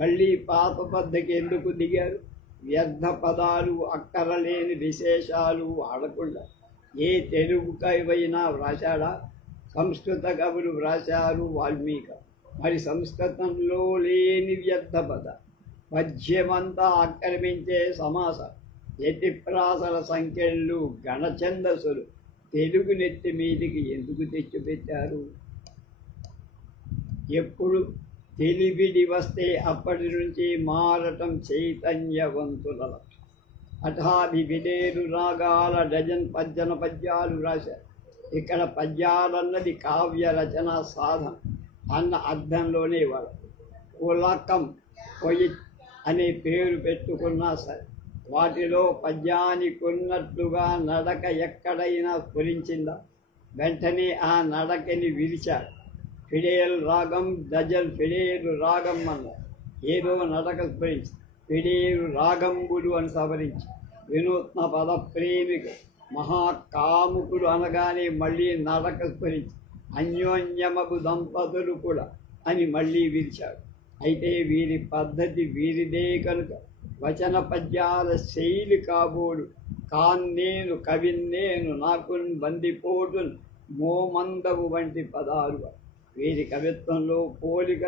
మళ్ళీ పాత పద్ధతికి ఎందుకు దిగారు? వ్యర్థ పదాలు అక్కరలేని విశేషాలు వాడకుండా. ఏ తెలుగు కవైనా వ్రాశాడా? సంస్కృత కవులు వ్రాశారు వాల్మీకి. మరి సంస్కృతంలో లేని వ్యర్థ పద పద్యమంతా ఆక్రమించే సమాస యతిప్రాసల సంఖ్యలు గణఛందస్సులు తెలుగు నెత్తి మీదికి ఎందుకు తెచ్చిపెట్టారు? ఎప్పుడు తెలివిడి వస్తే అప్పటి నుంచి మారటం చైతన్యవంతుల. పఠాభివిడేరు రాగాల డజన్ పద్యాలు రాశారు. ఇక్కడ పద్యాలన్నది కావ్య రచన సాధన అన్న అర్థంలోనే వాడు. కులకం పొయిట్ అనే పేరు పెట్టుకున్నా సరే వాటిలో పద్యానికి ఉన్నట్లుగా నడక ఎక్కడైనా స్ఫురించిందా? వెంటనే ఆ నడకని విరిచాడు. ఫిడేల్ రాగం గజల్ ఫిడేలు రాగం అన్నారు. ఏదో నటక స్మరించి ఫిడేలు రాగంబుడు అని సవరించి వినూత్న పద ప్రేమికు మహాకాముకుడు అనగానే మళ్ళీ నటక స్మరించి అన్యోన్యమగు దంపతులు కూడా అని మళ్ళీ విరిచాడు. అయితే వీరి పద్ధతి వీరిదే కనుక వచన పద్యాల శైలి కాబోడు కాన్నేను కవిన్నేను నాకున్ బందిపోటున్ మోమందవు వంటి పదాలు. వీరి కవిత్వంలో పోలిక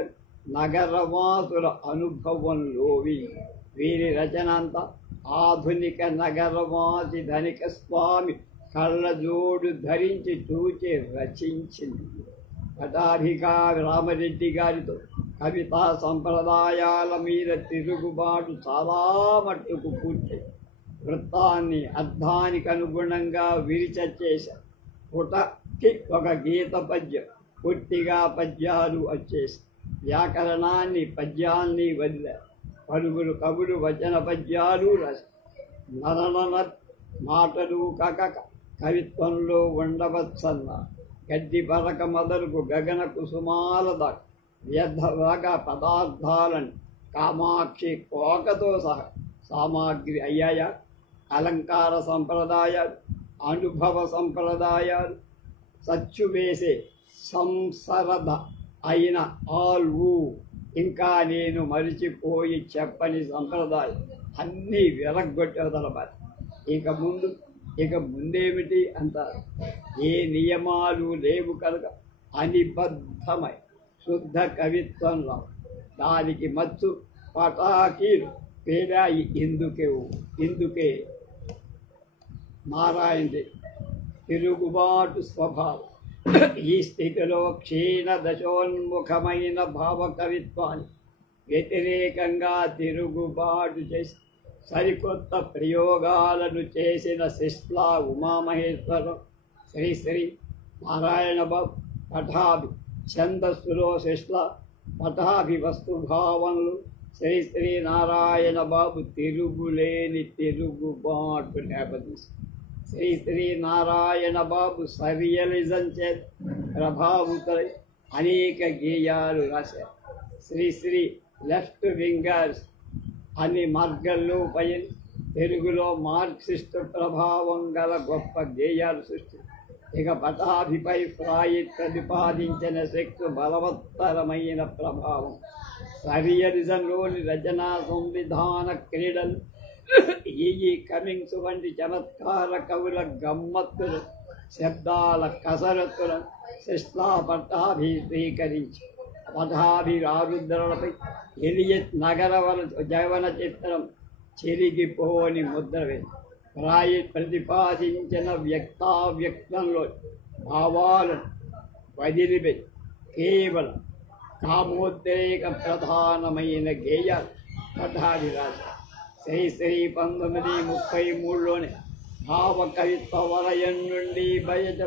నగరవాసుల అనుభవంలోవి. వీరి రచన అంతా ఆధునిక నగరవాసి ధనిక స్వామి కళ్ళజోడు ధరించి చూచి రచించింది. పటాభికారి రామరెడ్డి గారితో కవితా సంప్రదాయాల మీద తిరుగుబాటు చాలా మట్టుకు పూర్తి. వృత్తాన్ని అర్థానికి అనుగుణంగా విరిచేశారు. పుటకి ఒక గీత పద్యం, పూర్తిగా పద్యాలు వచ్చేసి వ్యాకరణాన్ని పద్యాల్ని వదిలారు. పలువురు కవులు వచన పద్యాలు రాశారు. నరనన మాటలు కకక కవిత్వంలో ఉండవచ్చన్న గడ్డి పరక మొదలుకు గగన కుసుమాల దాకా వ్యర్థరాగ పదార్థాలను కామాక్షి కోకతో సహా సామాగ్రి అయ్యాయా. అలంకార సంప్రదాయాలు, అనుభవ సంప్రదాయాలు, సచ్చు వేసే సంసరద అయిన ఆల్వు, ఇంకా నేను మరిచిపోయి చెప్పని సంప్రదాయం అన్నీ విరగ్గొట్టేదలమాట. ఇక ముందేమిటి అంటారు. ఏ నియమాలు లేవు కనుక అనిబద్ధమై శుద్ధ కవిత్వంలో దానికి మచ్చు పటాకీలు పేరాయి. ఇందుకే నారాయణది తిరుగుబాటు స్వభావం. ఈ స్థితిలో క్షీణ దశోన్ముఖమైన భావ కవిత్వాన్ని వ్యతిరేకంగా తిరుగుబాటు చేసి సరికొత్త ప్రయోగాలను చేసిన శిష్లా ఉమామహేశ్వరం, శ్రీ నారాయణబాబు పఠాభి ఛందస్సులో శిష్ల, పఠాభి వస్తుభావనలు శ్రీ నారాయణబాబు తిరుగులేని తిరుగుబాటు నేపథ్యం. శ్రీ నారాయణబాబు సరియలిజం చేత ప్రభావితులై అనేక గేయాలు రాశారు. శ్రీ లెఫ్ట్ వింగర్స్ అన్ని మార్గంలో పైన తెలుగులో మార్క్సిస్టు ప్రభావం గల గొప్ప గేయాలు సృష్టి. ఇక పటాభిపై ఫ్రాయిడ్ ప్రతిపాదించిన శక్తి బలవత్తరమైన ప్రభావం. సరియలిజంలోని రచనా సంవిధాన క్రీడలు, ఈ కమింగ్స్ వంటి చమత్కార కవుల గమ్మత్తులు, శబ్దాల కసరత్తులను శిష్లా పట్టాభి స్వీకరించి పటాభిరారుద్రలపై ఎలియట్ నగరవల జవన చిత్రం చెరిగిపోని ముద్రవే. ఫ్రాయిడ్ ప్రతిపాదించిన వ్యక్తావ్యక్తంలో భావాలను వదిలిపెట్టి కేవలం కామోద్రేక ప్రధానమైన గేయాలు పఠాభి రాశారు. శ్రీ 1933లోనే భావ కవిత్వ వలయం నుండి బయట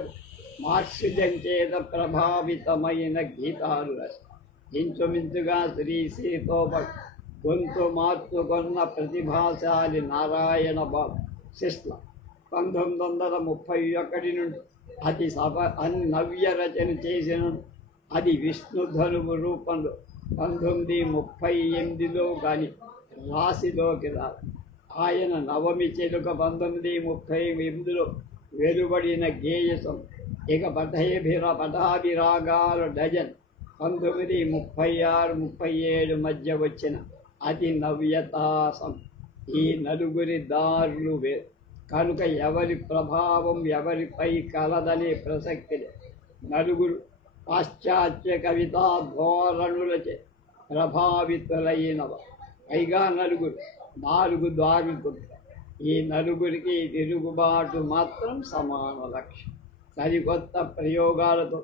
మార్క్సిజం చేత ప్రభావితమైన గీతాలు రాశారు. ఇంచుమించుగా శ్రీ సీతోప గొంతు మార్చుకున్న ప్రతిభాశాలి నారాయణ బాబు శిష్ల 1931 నుండి అతి నవ్య రచన చేసిన అది విష్ణుధనువు రూపంలో 1938లో కానీ రాశిలోకి రాదు. ఆయన నవమి చిలుక 1938లో వెలువడిన గేయసం. ఇక పటాభిరాగాల డజన్ 1936-37 మధ్య వచ్చిన అతి నవ్యతాసం. ఈ నలుగురి దారులు వేరు కనుక ఎవరి ప్రభావం ఎవరిపై కలదనే ప్రసక్తి. నలుగురు పాశ్చాత్య కవితా ధోరణులచే ప్రభావితులైనవ. పైగా 4 దారులు. ఈ నలుగురికి తిరుగుబాటు మాత్రం సమాన లక్ష్యం. సరికొత్త ప్రయోగాలతో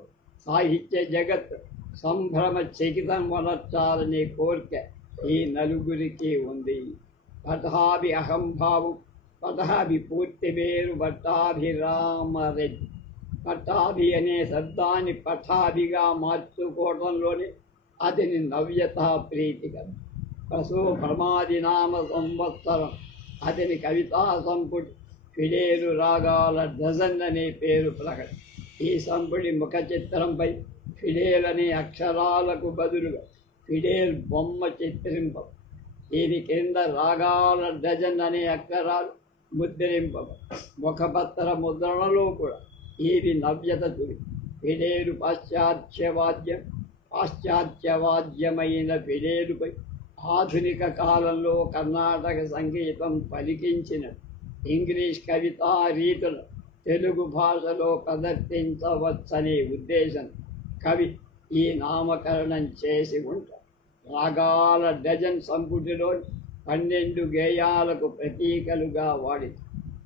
సాహిత్య జగత్ సంభ్రమ చకితం వనర్చాలనే కోరిక ఈ నలుగురికి ఉంది. పటాభి అహంభావం. పటాభి పూర్తి పేరు పట్టాభిరామరెడ్డి. పట్టాభి అనే శబ్దాన్ని పఠాభిగా మార్చుకోవడంలోనే అతని నవ్యతా ప్రీతిగా. ప్రమాది నామ సంవత్సరం అతని కవితా సంపుటి ఫిడేలు రాగాల డజన్ అనే పేరు ప్రకటన. ఈ సంపుటి ముఖ చిత్రంపై ఫిడేల్ అనే అక్షరాలకు బదులుగా ఫిడేల్ బొమ్మ చిత్రింపబడి దీని కింద రాగాల డజన్ అనే అక్షరాలు ముద్రింపబడి ముఖపత్ర ముద్రణలో కూడా ఇది నవ్యత తొలి ఫిడేలు పాశ్చాత్యవాద్యమైన ఫిడేలుపై ఆధునిక కాలంలో కర్ణాటక సంగీతం పలికించిన ఇంగ్లీష్ కవితా రీతులు తెలుగు భాషలో ప్రదర్శించవచ్చనే ఉద్దేశం కవి ఈ నామకరణం చేసి ఉంటారు. రాగాల డజన్ సంపుటిలో 12 గేయాలకు ప్రతీకలుగా వాడింది.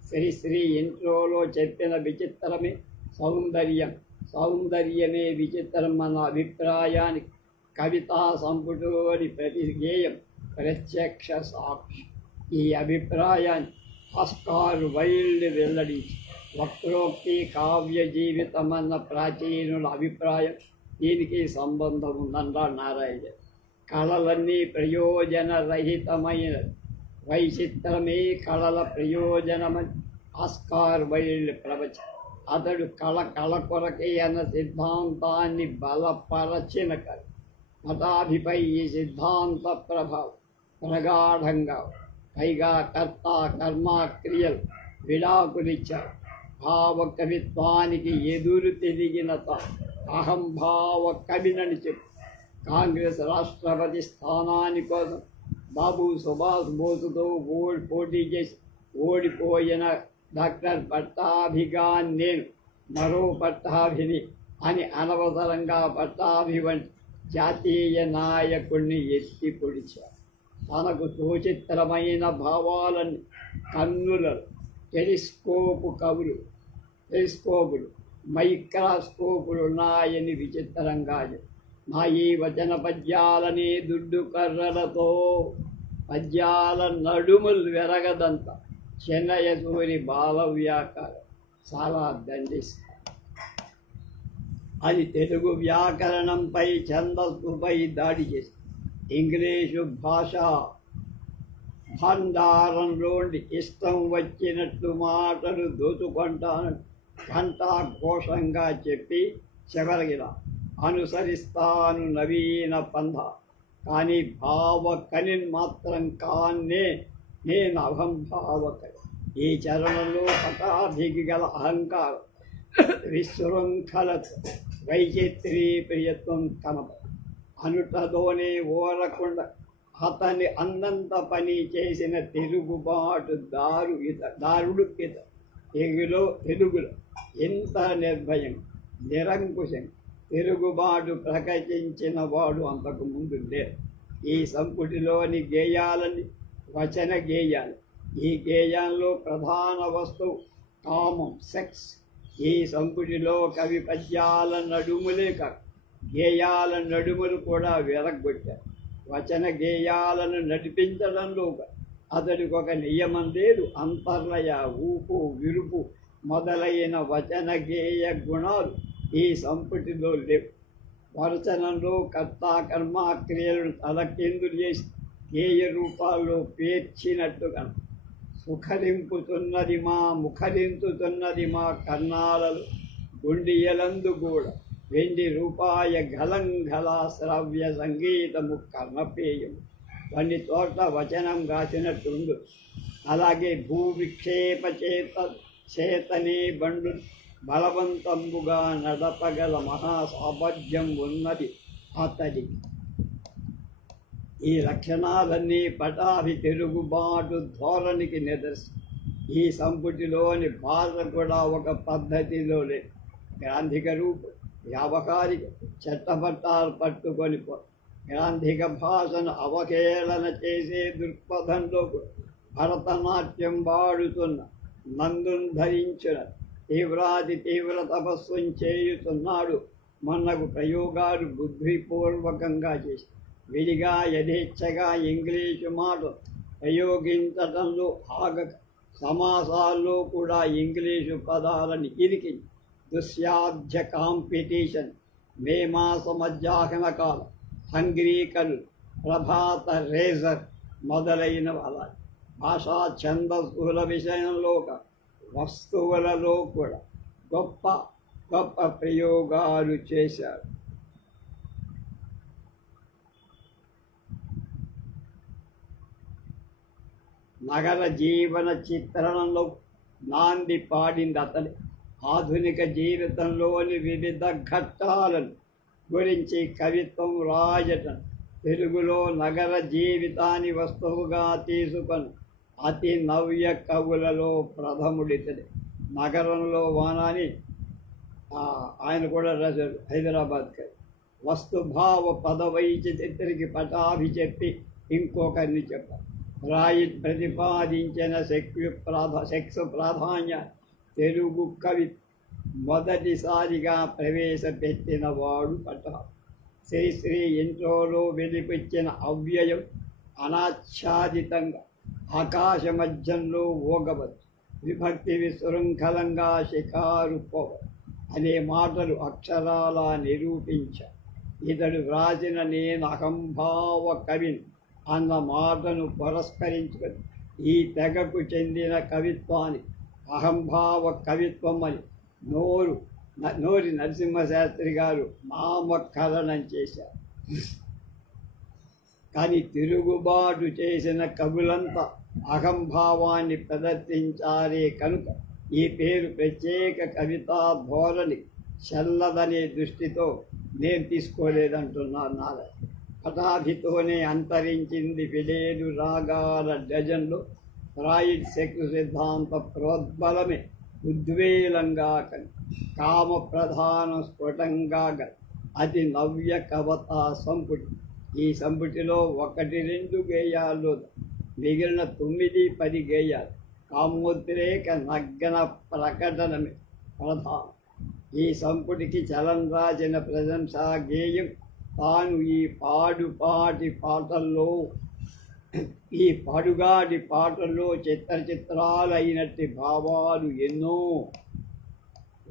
శ్రీశ్రీ ఇంట్రోలో చెప్పిన విచిత్రమే సౌందర్యం, సౌందర్యమే విచిత్రం అన్న అభిప్రాయానికి కవితా సంపుటిలోని ప్రతి గేయం ప్రత్యక్ష సాక్షి. ఈ అభిప్రాయాన్ని ఆస్కార్ వైల్డ్ వెల్లడించి వక్రోక్తి కావ్య జీవితం అన్న ప్రాచీనుల అభిప్రాయం దీనికి సంబంధం ఉందన్నాడు నారాయణ. కళలన్నీ ప్రయోజనరహితమైన వైచిత్రమే కళల ప్రయోజనమని ఆస్కార్ వైల్డ్ ప్రవచనం. అతడు కళ కొరకే అన్న సిద్ధాంతాన్ని బలపరచిన కవి. మతాభిపై ఈ సిద్ధాంత ప్రభావం ప్రగాఢంగా, పైగా కర్త కర్మ క్రియలు విడాకులిచ్చారు. భావ కవిత్వానికి ఎదురు తిరిగిన అహంభావ కవినని చెప్పు. కాంగ్రెస్ రాష్ట్రపతి స్థానాని కోసం బాబు సుభాష్ బోసుతో పోటీ చేసి ఓడిపోయిన డాక్టర్ పట్టాభిగా నేను మరో పట్టాభిని అని అనవసరంగా పట్టాభి వంటి జాతీయ నాయకుడిని ఎత్తి పొడిచారు. తనకు సూచిత్రమైన భావాలని కన్నులలో టెలిస్కోపులు మైక్రాస్కోపులు ఉన్నాయని విచిత్రంగా నా ఈ వచన పద్యాలని దుడ్డు కర్రలతో పద్యాల నడుములు వెరగదంత చెన్నయ్య సూరి బాల వ్యాకరణం చాలా దండిస్తారు. అది తెలుగు వ్యాకరణంపై ఛందస్సుపై దాడి చేసి ఇంగ్లీషు భాష భండారంలోండి ఇష్టం వచ్చినట్టు మాటలు దోచుకుంటాను ఘంటాఘోషంగా చెప్పి చివరిగా అనుసరిస్తాను నవీన పంథ, కానీ భావకని మాత్రం కాన్నే నేను అహంభావకని. ఈ చరణంలో పటాభికి గల అహంకారం విశృంఖలత వైచిత్రీ ప్రియత్వం కనప అనుటతోనే ఓరకుండా అతన్ని అన్నంత పని చేసిన తెలుగుబాటు దారుడు తెలుగులో ఎంత నిర్భయం నిరంకుశం తెలుగుబాటు ప్రకటించిన వాడు అంతకు ముందు లేరు. ఈ సంపుటిలోని గేయాలని వచన గేయాలు. ఈ గేయాల్లో ప్రధాన వస్తువు కామం, సెక్స్. ఈ సంపుటిలో కవి పద్యాల నడుములే కాదు, గేయాల నడుములు కూడా విరగ్గొట్టారు. వచన గేయాలను నడిపించడంలో అతడికి ఒక నియమం లేదు. అంతర్లయ, ఊపు, విరుపు మొదలైన వచన గేయ గుణాలు ఈ సంపుటిలో లేవు. వచనంలో కర్త కర్మ క్రియలను తలకిందులు చేసి గేయ రూపాల్లో పేర్చినట్టుగా ముఖరింతుతున్నది మా కర్ణాలలో గుండియలందు కూడా వెండి రూపాయ గలంఘల శ్రవ్య సంగీతము కర్ణపేయము. కొన్ని చోట్ల వచనం రాసినట్టుండు. అలాగే భూవిక్షేప చేతనే బండు బలవంతంబుగా నడపగల మహాసామర్థ్యం ఉన్నది అతడికి. ఈ లక్షణాలన్నీ పటాభి తెలుగుబాటు ధోరణికి నిదర్శనం. ఈ సంపుటిలోని భాష కూడా ఒక పద్ధతిలో లేదు. గ్రాంధిక రూపం, వ్యావహారిక చట్టపట్టాలు పట్టుకొని గ్రాంధిక భాషను అవహేళన చేసే దృక్పథంలో భరతనాట్యం వాడుతున్న నందును ధరించిన తీవ్ర తపస్వం చేయుతున్నాడు. మొన్నకు ప్రయోగాలు బుద్ధిపూర్వకంగా చేసి విడిగా యథేచ్ఛగా ఇంగ్లీషు మాట ప్రయోగించడంలో ఆగక సమాసాల్లో కూడా ఇంగ్లీషు పదాలను ఇరికి దుశ్యాధ్య కాంపిటీషన్, మే మాస మధ్యాహ్న కాలం, హంగ్రీకలు, ప్రభాత రేజర్ మొదలైన అలా భాషా ఛందస్సుల విషయంలో వస్తువులలో కూడా గొప్ప గొప్ప ప్రయోగాలు చేశారు. నగర జీవన చిత్రణలో నాంది పాడింది అతని. ఆధునిక జీవితంలోని వివిధ ఘట్టాలను గురించి కవిత్వం రాయటం, తెలుగులో నగర జీవితాన్ని వస్తువుగా తీసుకొని అతి నవ్య కవులలో ప్రథముడితడే. నగరంలో వానాని ఆయన కూడా రాశారు, హైదరాబాద్ కవి. వస్తుభావ పదవైచిత్రికి పటాభి చెప్పి ఇంకొకరిని చెప్పారు. రాయిట్ ప్రతిపాదించిన సెక్స్ ప్రాధాన్య తెలుగు కవి మొదటిసారిగా ప్రవేశపెట్టిన వాడు పటాభి. శ్రీశ్రీ ఇంట్రోలో వెలిపించిన అవ్యయం అనాచ్ఛాదితంగా ఆకాశ మధ్యంలో ఓగవచ్చు, విభక్తి విశృంఖలంగా షికారు పోవచ్చు అనే మాటలు అక్షరాలా నిరూపించారు. ఇతడు వ్రాసిన నేను అహంభావ కవిని అన్న మాటను పురస్కరించుకొని ఈ తెగకు చెందిన కవిత్వాన్ని అహంభావ కవిత్వం అని నోరి నరసింహశాస్త్రి గారు నామకరణం చేశారు. కానీ తిరుగుబాటు చేసిన కవులంతా అహంభావాన్ని ప్రదర్శించారే కనుక ఈ పేరు ప్రత్యేక కవితా ధోరణి చల్లదనే దృష్టితో నేను తీసుకోలేదంటున్నారు నారాయణ. పటాభితోనే అంతరించింది ఫిడేలు రాగాల డజన్లో. ఫ్రాయిడ్ సెక్స్ సిద్ధాంత ప్రోద్బలమే ఉద్వేలంగా కని కామ ప్రధాన స్ఫుటంగా అతి నవ్య కవతా సంపుటి. ఈ సంపుటిలో 1-2 గేయాల్లో మిగిలిన 9-10 గేయాలు కామోద్రేక నగ్న ప్రకటనమే ప్రధానం. ఈ సంపుటికి చలం రాసిన ప్రశంసా గేయం తాను ఈ పాడుగాటి పాటల్లో చిత్రాలైనట్టి భావాలు ఎన్నో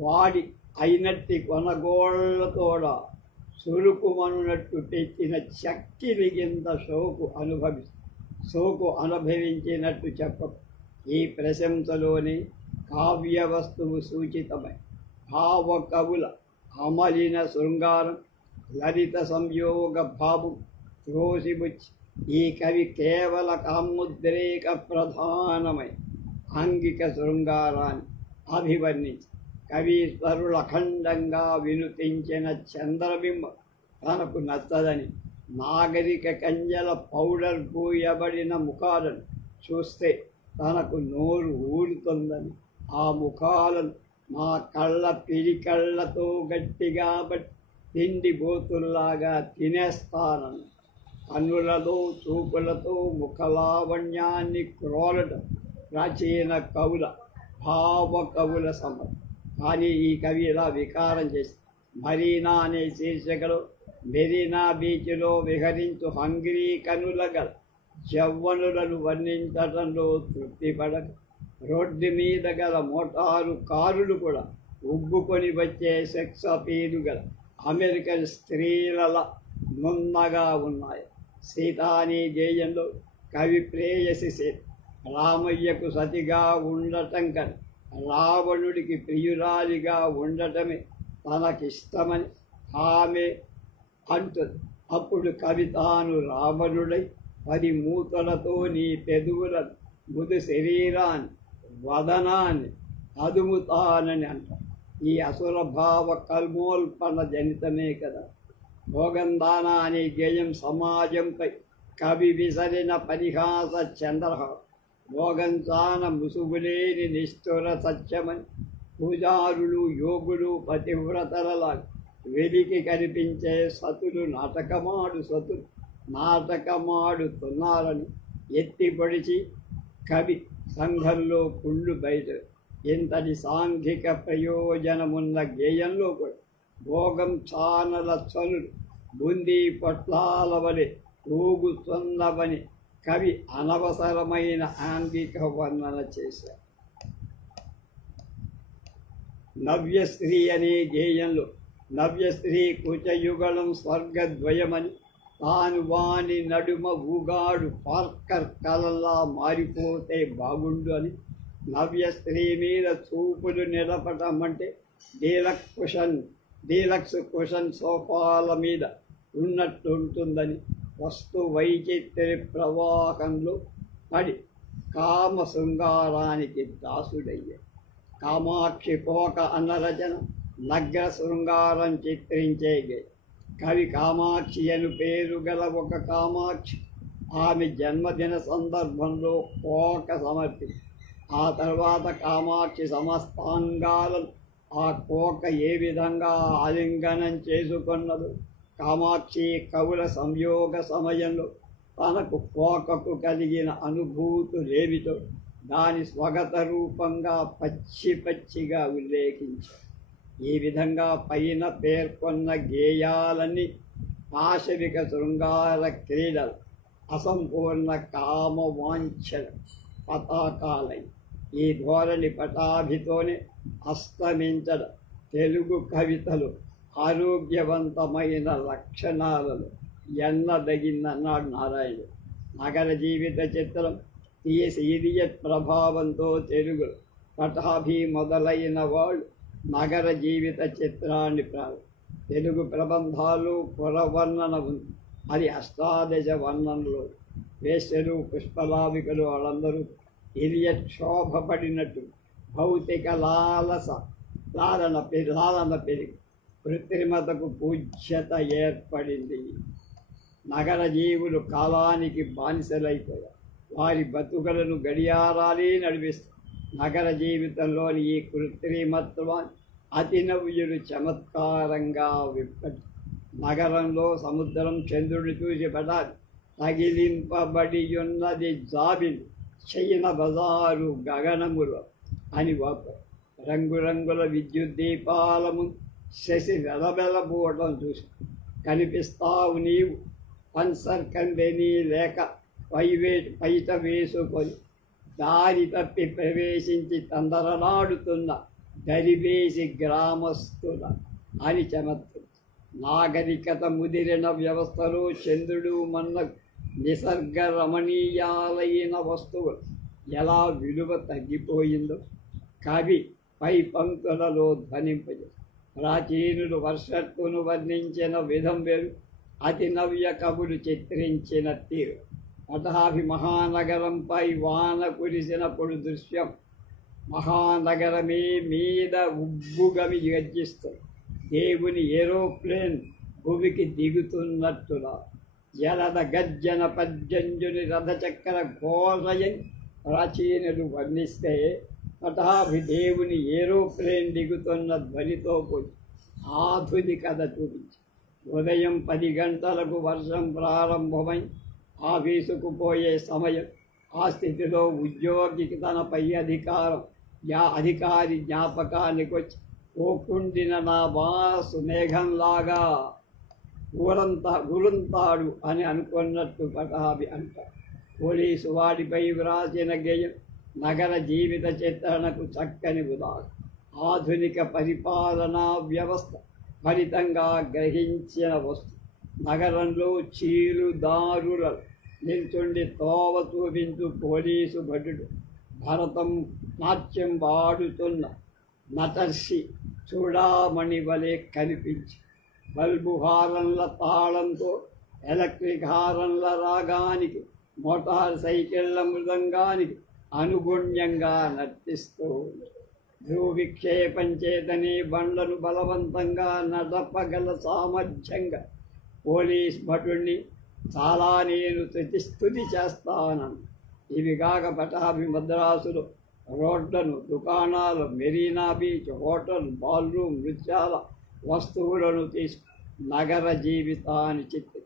వాడి అయినట్టి కొనగోళ్లతోడ సురుకుమనున్నట్టు తెచ్చిన చక్కిరి కింద సోకు అనుభవించినట్టు చెప్ప. ఈ ప్రశంసలోని కావ్య వస్తువు సూచితమై భావ కవుల అమలిన శృంగారం లలిత సంయోగ భావం త్రోసిబుచ్చి ఈ కవి కేవల కాముద్రేక ప్రధానమై ఆంగిక శృంగారాన్ని అభివర్ణించి కవీశ్వరుల అఖండంగా వినుతించిన చంద్రబింబం తనకు నచ్చదని, నాగరిక కంజల పౌడర్ పూయబడిన ముఖాలను చూస్తే తనకు నోరు ఊరుతుందని, ఆ ముఖాలను మా కళ్ళ పిడికళ్ళతో గట్టిగా తిండి బోతుల్లాగా తినేస్తానని కన్నులతో చూపులతో ముఖలావణ్యాన్ని క్రోలటం ప్రాచీన కవుల భావ కవుల సమర్థం. కానీ ఈ కవి ఇలా వికారం చేసి మరీనా అనే శీర్షికలో మెరీనా బీచ్లో విహరించు హంగ్రీ కనుల గల యవ్వనులను వర్ణించడంలో తృప్తిపడక రోడ్డు మీద గల మోటారు కారులు కూడా ఉబ్బుకొని వచ్చే సెక్స్ అపీలు గల అమెరికన్ స్త్రీల నున్నగా ఉన్నాయి. సీతాని గేయంలో కవి ప్రేయసి సీత రామయ్యకు సతిగా ఉండటం కన్నా రావణుడికి ప్రియురాలిగా ఉండటమే తనకిష్టమని ఆమె అంటుంది. అప్పుడు కవి తాను రావణుడై 10 మూతలతో నీ పెదవులను మృదు శరీరాన్ని వదనాన్ని అదుముతానని అంటారు. ఈ అసురభావ కల్మోల్పన జనితమే కదా. భోగందాన అనే గేయం సమాజంపై కవి విసరిన పరిహాస చంద్రహాసం. భోగంచాన ముసుగులేని నిష్ఠుర సత్యమని పూజారులు యోగులు పతివ్రతలలా వెలికి కనిపించే సతులు నాటకమాడుతున్నారని ఎత్తిపడిచి కవి సంఘంలో కుళ్ళు బయట. ఇంతటి సాంఘిక ప్రయోజనమున్న గేయంలో కూడా భోగం చానల చనులు బుందీ పొట్లాల వలె ఊగుతున్నవని కవి అనవసరమైన ఆంగిక వర్ణన చేశారు. నవ్యశ్రీ అనే గేయంలో నవ్యశ్రీ కుచయుగళం స్వర్గద్వయమని తాను వాని నడుమ ఊగాడు పార్కర్ కలలా మారిపోతే బాగుండు అని, నవ్యశ్రీ మీద చూపులు నిలపటమంటే డీలక్స్ కుషన్ సోఫాల మీద ఉన్నట్టుంటుందని వస్తు వైచిత్ర్య ప్రవాహంలో పడి కామ శృంగారానికి దాసుడయ్యాడు. కామాక్షి కోక అన్న రచన నగ్న శృంగారం చిత్రించే కవి కామాక్షి అని పేరు గల ఒక కామాక్షి ఆమె జన్మదిన సందర్భంలో కోక సమర్పి ఆ తర్వాత కామాక్షి సమస్తాంగాలను ఆ కోక ఏ విధంగా ఆలింగనం చేసుకున్నదో కామాక్షి కవుల సంయోగ సమయంలో తనకు కోకకు కలిగిన అనుభూతులేమిటో దాని స్వగత రూపంగా పచ్చిగా ఉల్లేఖించారు. ఈ విధంగా పైన పేర్కొన్న గేయాలన్నీ పాశవిక శృంగార క్రీడలు అసంపూర్ణ కామవాంఛల పతాకాలై ఈ ధోరణి పటాభితోనే అస్తమించడం తెలుగు కవితలు ఆరోగ్యవంతమైన లక్షణాలను ఎన్నదగినన్నాడు నారాయణ. నగర జీవిత చిత్రం టీఎస్ ఇడియట్ ప్రభావంతో తెలుగు పటాభి మొదలైన వాళ్ళు నగర జీవిత చిత్రాన్ని తెలుగు ప్రబంధాలు పురవర్ణన ఉంది. అది అష్టాదశ వర్ణనలో వేశ్యలు పుష్పలాభికలు వాళ్ళందరూ ఇలియట్ క్షోభపడినట్టు భౌతిక లాలన పెరిగి కృత్రిమతకు పూజ్యత ఏర్పడింది. నగర జీవులు కాలానికి బానిసలైపోయారు. వారి బతుకులను గడియారాలే నడిపిస్తారు. నగర జీవితంలోని ఈ కృత్రిమత్వాన్ని అతినవ్యులు చమత్కారంగా విప్పటి నగరంలో సముద్రం చంద్రుడిని చూసి పడాలి తగిలింపబడి ఉన్నది జాబిలు చైన బజారు గగనములో అని ఒక రంగురంగుల విద్యుత్ దీపాల ముందు శశి వెలబెలబోవడం చూసి కనిపిస్తావు నీవు పన్సర్ కంపెనీ లేక పైట వేసుకొని దారి తప్పి ప్రవేశించి తొందరలాడుతున్న దరివేసి గ్రామస్తుల అని చమత్కరి నాగరికత ముదిరిన వ్యవస్థలో చంద్రుడు మన్న నిసర్గ రమణీయాలైన వస్తువులు ఎలా విలువ తగ్గిపోయిందో కవి పై పంక్తులలో ధ్వనింపజేస్తారు. ప్రాచీనులు వర్షత్తును వర్ణించిన విధం వేరు, అతి నవ్య కవులు చిత్రించిన తీరు. పటాభి మహానగరంపై వాన కురిసినప్పుడు దృశ్యం మహానగరమే మీద ఉబ్బుగమి గర్జిస్తుంది. దేవుని ఏరోప్లేన్ భూమికి దిగుతున్నట్టులా జలద గర్జన పర్జంజుని రథచక్ర ఘోషయని ప్రాచీనులు వర్ణిస్తే పటాభి దేవుని ఏరోప్లేన్ దిగుతున్న ధ్వనితో పోయి ఆధునికత చూపించి ఉదయం 10 గంటలకు వర్షం ప్రారంభమై ఆఫీసుకు పోయే సమయం ఆ స్థితిలో ఉద్యోగికి తనపై అధికారి జ్ఞాపకానికి వచ్చి పోకుండిన నా బాసు మేఘంలాగా గురుంతాడు అని అనుకున్నట్టు పటాభి అంటారు. పోలీసు వాడిపై వ్రాసిన గేయం నగర జీవిత చిత్రణకు చక్కని ఉదాహరణ. ఆధునిక పరిపాలనా వ్యవస్థ ఫలితంగా గ్రహించిన వస్తు నగరంలో చీలుదారుల నిల్చుండి తోవ చూపించు పోలీసు భటుడు భరతం నాట్యం వాడుతున్న నటర్షి చూడామణి వలె కనిపించి బల్బు హారన్ల తాళంతో ఎలక్ట్రిక్ హారన్ల రాగానికి మోటార్ సైకిళ్ల మృదంగానికి అనుగుణ్యంగా నర్తిస్తూ ధ్రువిక్షేపం చేతనే బండ్లను బలవంతంగా నడపగల సామర్థ్యంగా పోలీస్ భటుణ్ణి చాలా నేను స్తుతి చేస్తాను. ఇవిగాక పటాభి మద్రాసులో రోడ్లను, దుకాణాలు, మెరీనా బీచ్, హోటల్, బాల్రూమ్, నృత్యాల వస్తువులను తీసుకు నగర జీవితాన్ని చిత్రి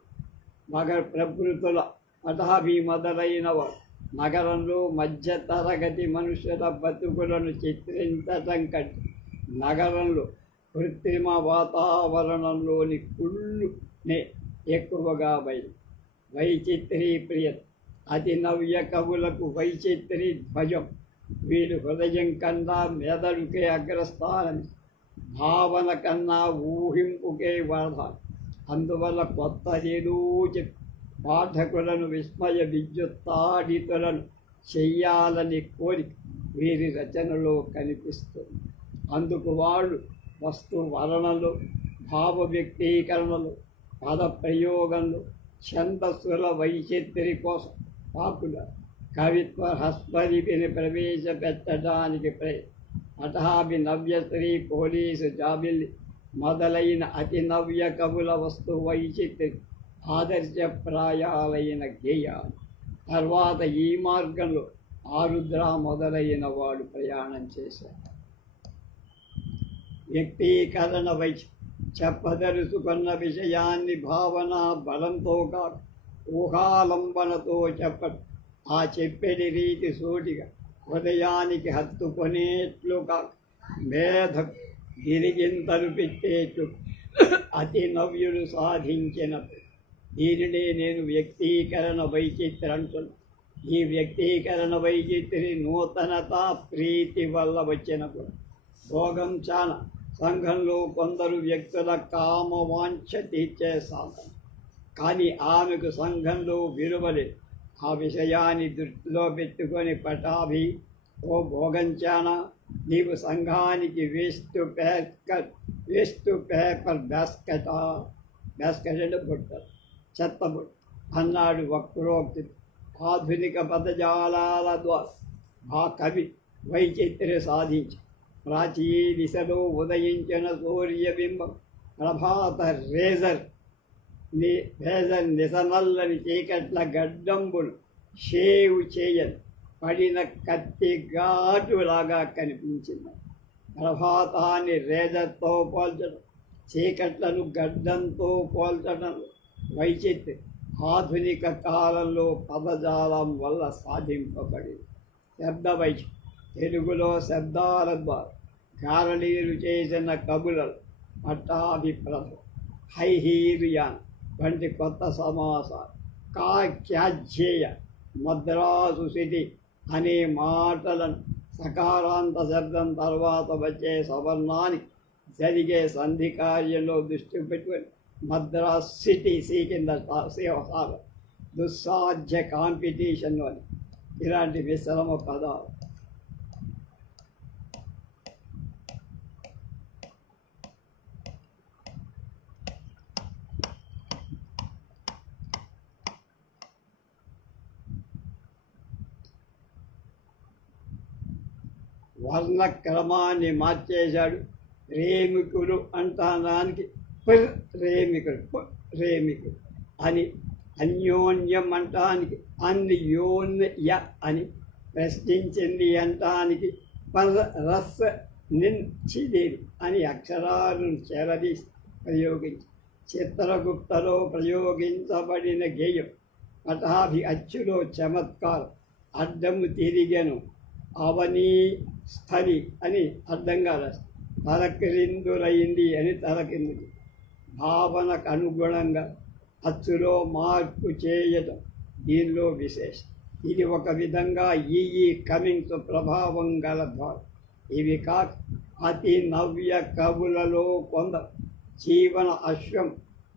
నగర ప్రకృతుల పటాభి మొదలైనవారు నగరంలో మధ్యతరగతి మనుషుల బతుకులను చిత్రించటం కంటే నగరంలో కృత్రిమ వాతావరణంలోని కుళ్ళునే ఎక్కువగా వైచిత్రీ ప్రియ అతి నవ్య కవులకు వైచిత్రీ ధ్వజం. వీరు హృదయం కన్నా మెదడుకే అగ్రస్థానం, భావన కన్నా ఊహింపుకే వరద. అందువల్ల కొత్త ఏదో చెప్పి పాఠకులను విస్మయ విద్యుత్తాడితులను చెయ్యాలని కోరిక వీరి రచనలో కనిపిస్తుంది. అందుకు వాళ్ళు వస్తు వర్ణనలు, భావ వ్యక్తీకరణలు, పద ప్రయోగంలో ఛందస్సుల వైచిత్రి కోసం పాపులర్. కవిత్వ హస్పరిపిని ప్రవేశపెట్టడానికి అటాభి నవ్య స్త్రీ పోలీసు జాబిల్లి మొదలైన అతి నవ్య కవుల వస్తు వైచిత్రి ఆదర్శప్రాయాలైన గేయాలు. తర్వాత ఈ మార్గంలో ఆరుద్ర మొదలైన వాడు ప్రయాణం చేశారు. వ్యక్తీకరణ చెప్పదలుచుకున్న విషయాన్ని భావన బలంతో కాక ఊహాలంబనతో చెప్పడం, ఆ చెప్పేది రీతి సూటిగా హృదయానికి హత్తుకొనేట్లు కాక మేధ గిరిగింతలు పెట్టేట్లు అతి నవ్యులు సాధించినప్పుడు దీనినే నేను వ్యక్తీకరణ వైచిత్రి అంటున్నాను. ఈ వ్యక్తీకరణ వైచిత్రి నూతనత ప్రీతి వల్ల వచ్చినప్పుడు భోగం చాలా సంఘంలో కొందరు వ్యక్తుల కామవాంఛ తీర్చే సాధన. కానీ ఆమెకు సంఘంలో విలువలేదు. ఆ విషయాన్ని దృష్టిలో పెట్టుకొని పటాభి, ఓ భోగంచానా, నీవు సంఘానికి వేస్ట్ పేపర్ బ్యాస్కెట్ అంటే బుట్ట, చెత్త బుట్ట అన్నాడు వక్రోక్తి. ఆధునిక పదజాలాల ద్వారా ఆ కవి వైచిత్ర్య సాధించి ప్రాచీ దిశలో ఉదయించిన సూర్యబింబం ప్రభాత రేజర్ నిసనల్లని చీకట్ల గడ్డంబులు షేవ్ చేయని పడిన కత్తి ఘాటులాగా కనిపించింది. ప్రభాతాన్ని రేజర్తో పోల్చడం, చీకట్లను గడ్డంతో పోల్చడం వైచిత్ర్యం ఆధునిక కాలంలో పదజాలం వల్ల సాధింపబడింది. శబ్ద వైచిత్ర్యం తెలుగులో శబ్దాల ద్వారా గారళీలు చేసిన కవులలో పట్టాభిప్రాయం, హైహీరియాన్ వంటి కొత్త సమాసాలు, కాఖ్యాధ్యేయ, మద్రాసు సిటీ అనే మాటలను సకారాంత శబ్దం తర్వాత వచ్చే సవర్ణానికి జరిగే సంధి కార్యంలో దృష్టి పెట్టుకొని మద్రాస్ సిటీ సీ కింద సేవసాలు, దుస్సాధ్య కాంపిటీషన్ అని ఇలాంటి విశ్రమ పదాలు. వర్ణక్రమాన్ని మార్చేశాడు. ప్రేమికులు అంటానికి ప్రేమికుడు అని, అన్యోన్యం అంటానికి అన్యోన్య అని, ప్రశ్నించింది అంటానికి రస్ నించిదేవి అని అక్షరాలను చెరదీసి ప్రయోగించి చిత్రగుప్తలో ప్రయోగించబడిన గేయం పటాభి అచ్చులో చమత్కారం, అడ్డము తిరిగెను అవనీ స్థలి అని అర్థంగా రాస్తారు. తలకిందులైంది అని తలకిందులు. భావనకు అనుగుణంగా అచ్చులో మార్పు చేయటం దీనిలో విశేషం. ఇది ఒక విధంగా ఈ కమింగ్స్ ప్రభావం గల ద్వారా. ఇవి కాక అతి నవ్య కవులలో కొందరు జీవన అశ్వం,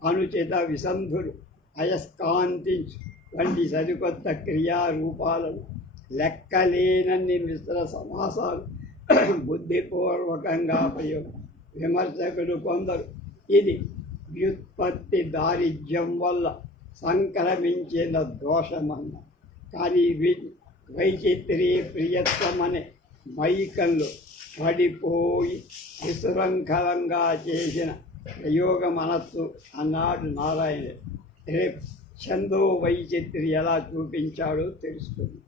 అనుచిత విసంధులు, అయస్కాంతించు వంటి సరికొత్త క్రియారూపాలను, లెక్కలేనన్ని మిశ్ర సమాసాలు బుద్ధిపూర్వకంగా ప్రయోగం. విమర్శకులు కొందరు ఇది వ్యుత్పత్తి దారిద్ర్యం వల్ల సంక్రమించిన దోషమన్న. కానీ వైచిత్రీ ప్రియత్వం అనే మైకంలో పడిపోయి విశృంఖలంగా చేసిన ప్రయోగం అనొచ్చు అన్నాడు నారాయణ. రేపు చందో వైచిత్రి ఎలా చూపించాడో తెలుస్తుంది.